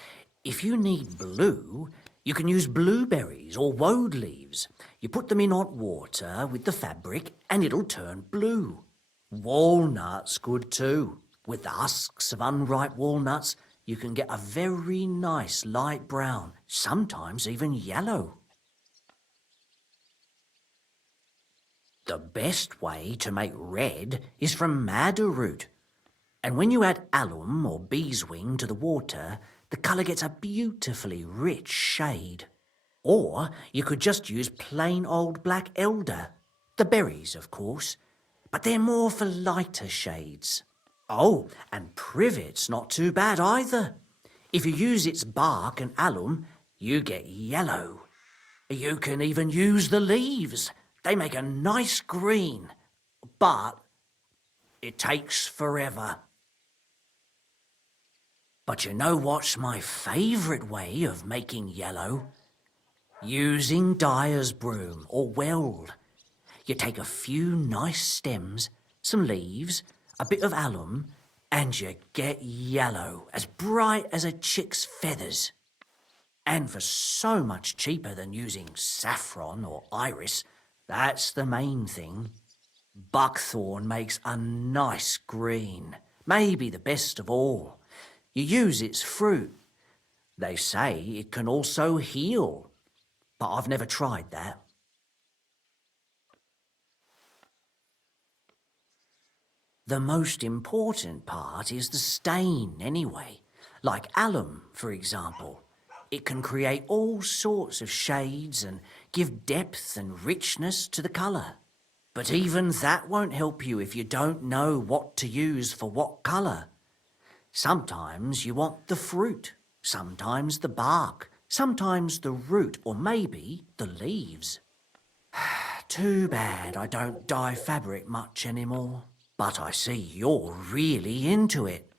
if you need blue, you can use blueberries or woad leaves. You put them in hot water with the fabric and it'll turn blue. Walnuts good too. With the husks of unripe walnuts, you can get a very nice light brown, sometimes even yellow. The best way to make red is from madder root. And when you add alum or beeswing to the water, the colour gets a beautifully rich shade. Or you could just use plain old black elder. The berries, of course, but they're more for lighter shades. Oh, and privet's not too bad either. If you use its bark and alum, you get yellow. You can even use the leaves. They make a nice green, but it takes forever. But you know what's my favourite way of making yellow? Using dyer's broom or weld. You take a few nice stems, some leaves, a bit of alum, and you get yellow, as bright as a chick's feathers. And for so much cheaper than using saffron or iris, that's the main thing. Buckthorn makes a nice green, maybe the best of all. You use its fruit. They say it can also heal, but I've never tried that. The most important part is the stain, anyway. Like alum, for example. It can create all sorts of shades and give depth and richness to the colour. But even that won't help you if you don't know what to use for what colour. Sometimes you want the fruit, sometimes the bark, sometimes the root, or maybe the leaves. Too bad I don't dye fabric much anymore. But I see you're really into it.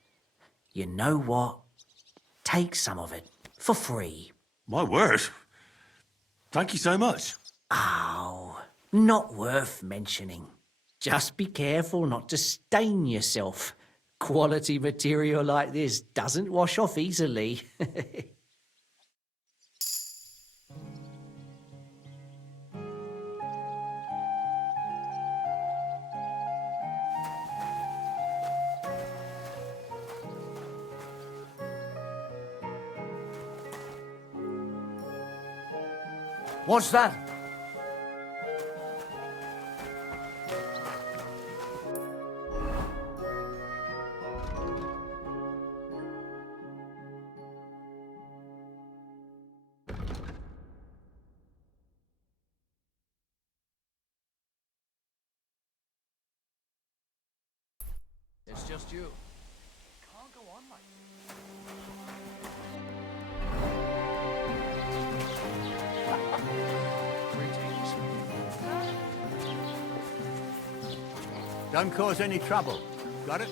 You know what? Take some of it for free. My word. Thank you so much. Oh, not worth mentioning. Just be careful not to stain yourself. Quality material like this doesn't wash off easily. What's that? It's just you. Can't go on like Greetings. Don't cause any trouble. Got it?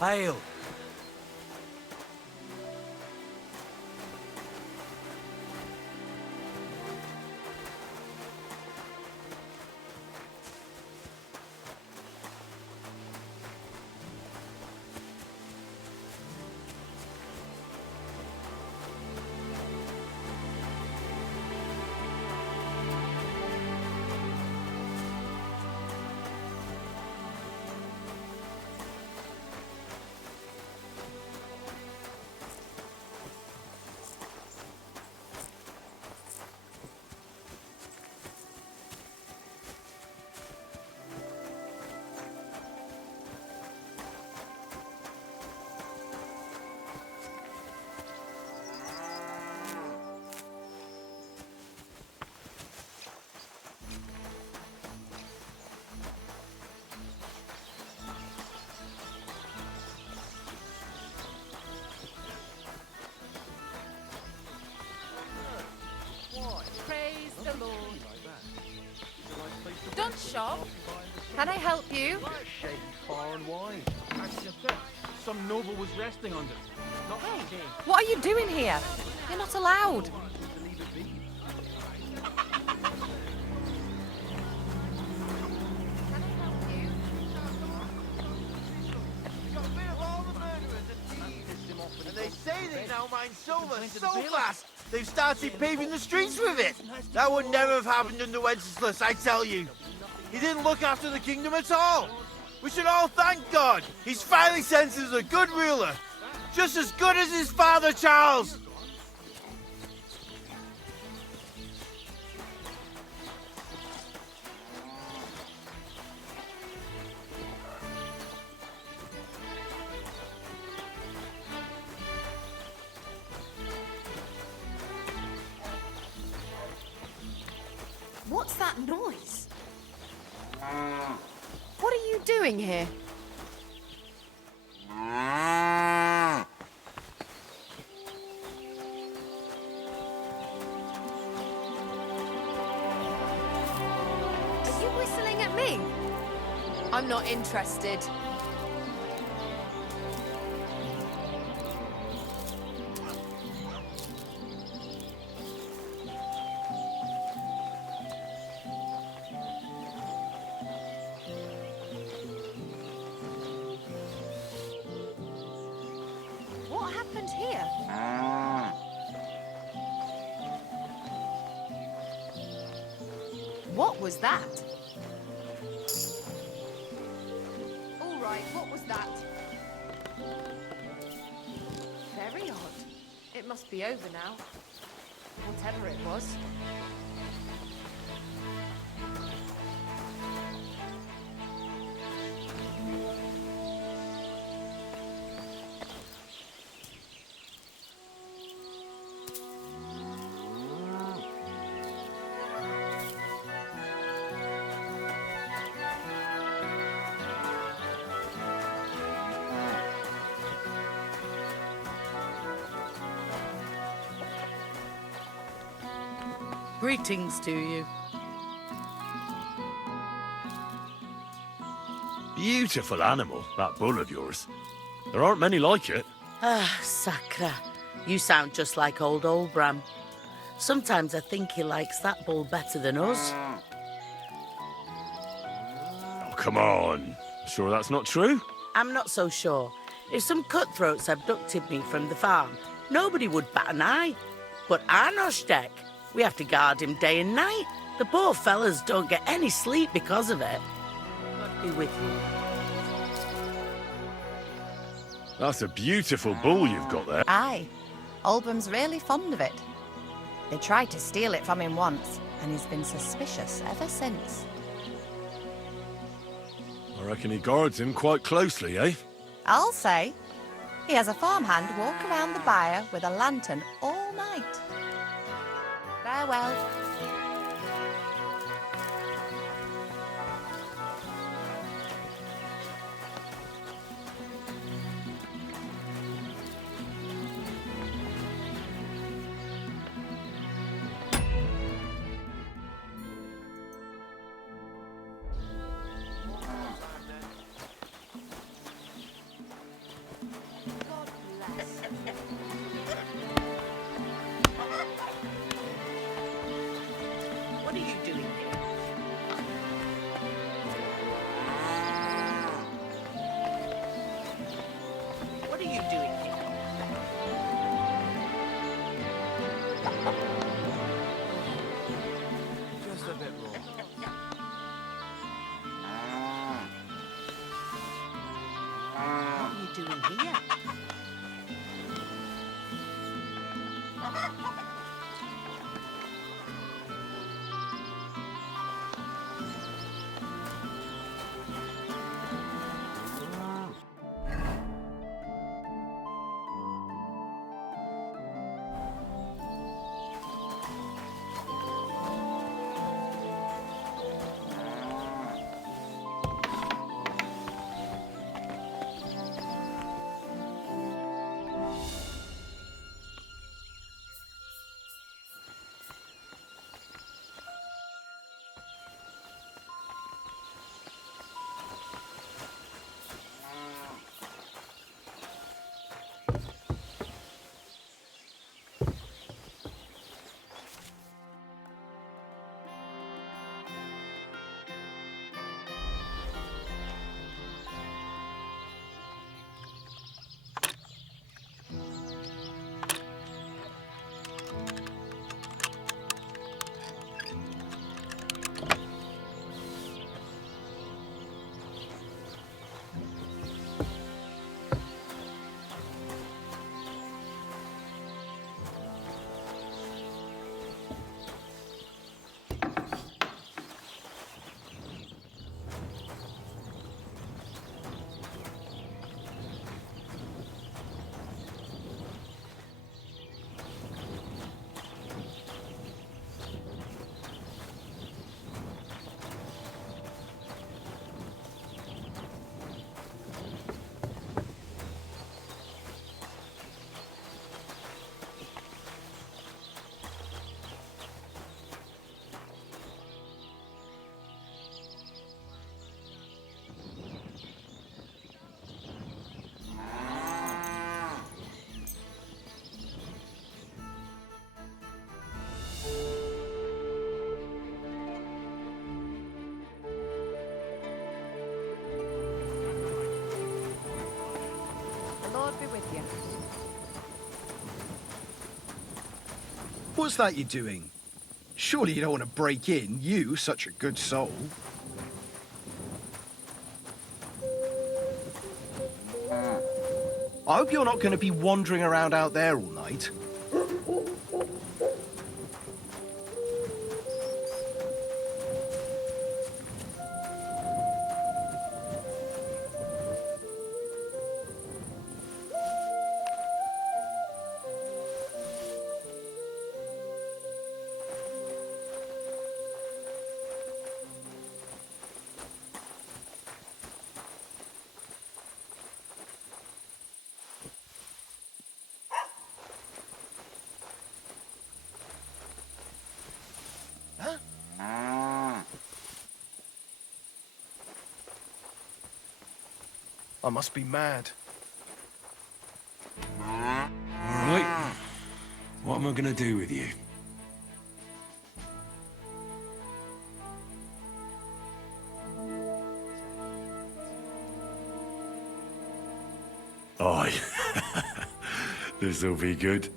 Hail! Praise the Lord. Don't shop. Can I help you? Shady foreign wine. Actually, a theft. Some noble was resting on it. Not the king. What are you doing here? You're not allowed. Leave it be. And they say they now mine silver so fast, they've started paving the streets with it. That would never have happened under Wenceslas, I tell you. He didn't look after the kingdom at all. We should all thank God. He's finally sent us a good ruler. Just as good as his father, Charles. What's that noise? What are you doing here? Are you whistling at me? I'm not interested. What happened here? What was that? All right, what was that? Very odd. It must be over now. Whatever it was. Greetings to you. Beautiful animal, that bull of yours. There aren't many like it. Ah, Sacra. You sound just like old Bram. Sometimes I think he likes that bull better than us. Oh, come on. Sure that's not true? I'm not so sure. If some cutthroats abducted me from the farm, nobody would bat an eye. But our Noshtek, we have to guard him day and night. The poor fellas don't get any sleep because of it. God be with you. That's a beautiful bull you've got there. Aye. Olbram's really fond of it. They tried to steal it from him once, and he's been suspicious ever since. I reckon he guards him quite closely, eh? I'll say. He has a farmhand walk around the byre with a lantern all night. Farewell. doing here? The Lord be with you. What's that you're doing? Surely you don't want to break in, you, such a good soul. I hope you're not going to be wandering around out there all night. I must be mad. All right. What am I going to do with you? Aye. This'll be good.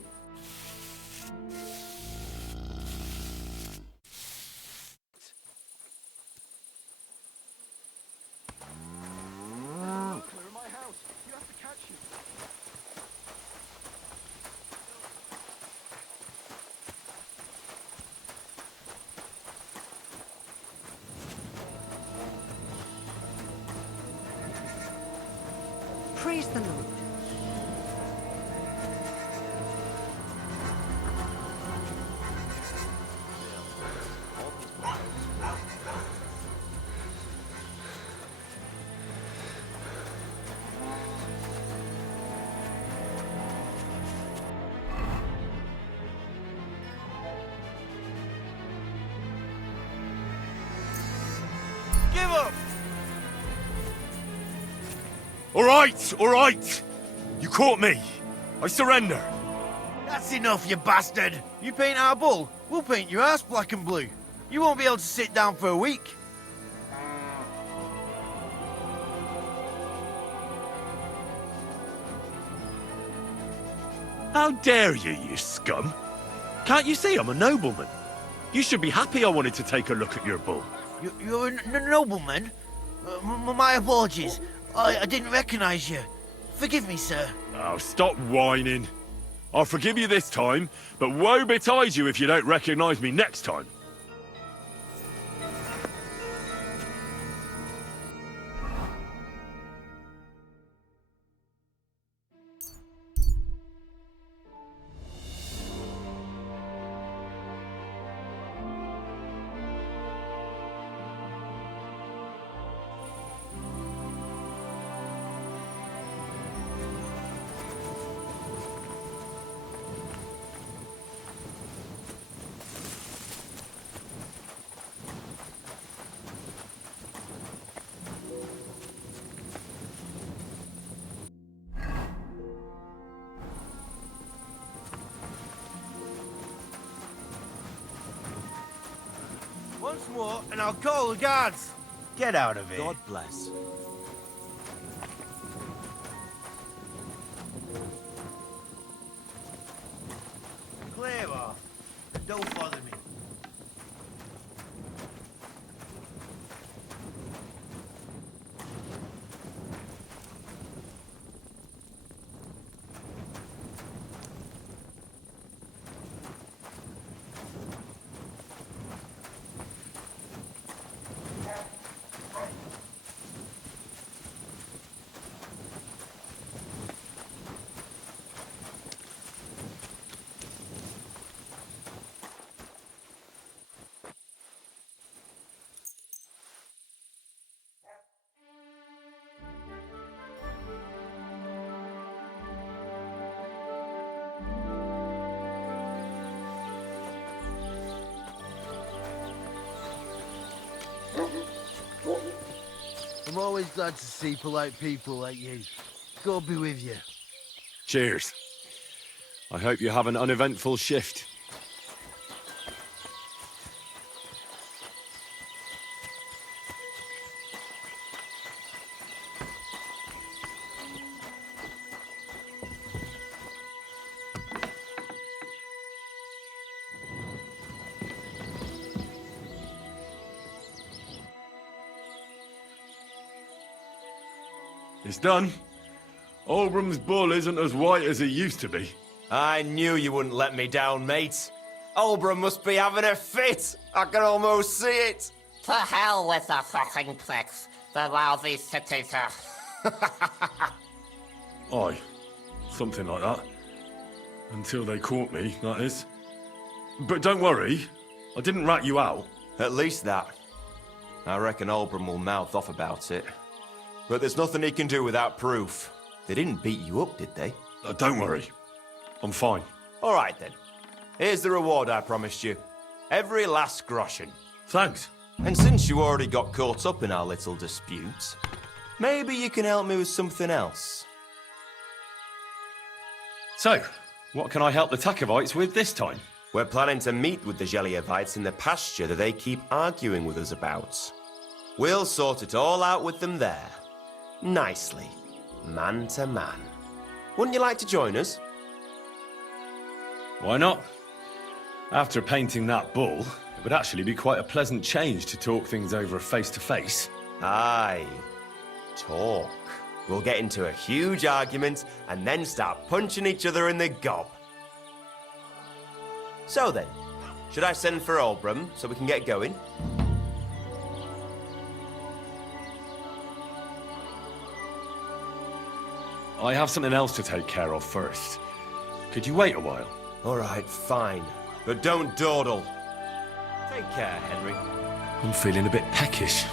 Praise the Lord. Give up! All right! You caught me. I surrender. That's enough, you bastard! You paint our bull, we'll paint your ass black and blue. You won't be able to sit down for a week. How dare you, you scum? Can't you see I'm a nobleman? You should be happy I wanted to take a look at your bull. You're a nobleman? My apologies. I didn't recognize you. Forgive me, sir. Oh, stop whining. I'll forgive you this time, but woe betide you if you don't recognise me next time. Once more, and I'll call the guards. Get out of here. God bless. Clear off. Don't bother me. I'm always glad to see polite people like you. God be with you. Cheers. I hope you have an uneventful shift. It's done. Oldbram's bull isn't as white as it used to be. I knew you wouldn't let me down, mate. Oldbram must be having a fit. I can almost see it. To hell with the fucking pricks. The lousy cities are... Aye, something like that. Until they caught me, that is. But don't worry, I didn't rat you out. At least that. I reckon Oldbram will mouth off about it. But there's nothing he can do without proof. They didn't beat you up, did they? Don't worry. I'm fine. All right, then. Here's the reward I promised you. Every last groschen. Thanks. And since you already got caught up in our little dispute, maybe you can help me with something else. So, what can I help the Takovites with this time? We're planning to meet with the Geliovites in the pasture that they keep arguing with us about. We'll sort it all out with them there. Nicely. Man to man. Wouldn't you like to join us? Why not? After painting that bull, it would actually be quite a pleasant change to talk things over face-to-face. Aye. Talk. We'll get into a huge argument and then start punching each other in the gob. So then, should I send for Oldbram so we can get going? I have something else to take care of first. Could you wait a while? All right, fine. But don't dawdle. Take care, Henry. I'm feeling a bit peckish.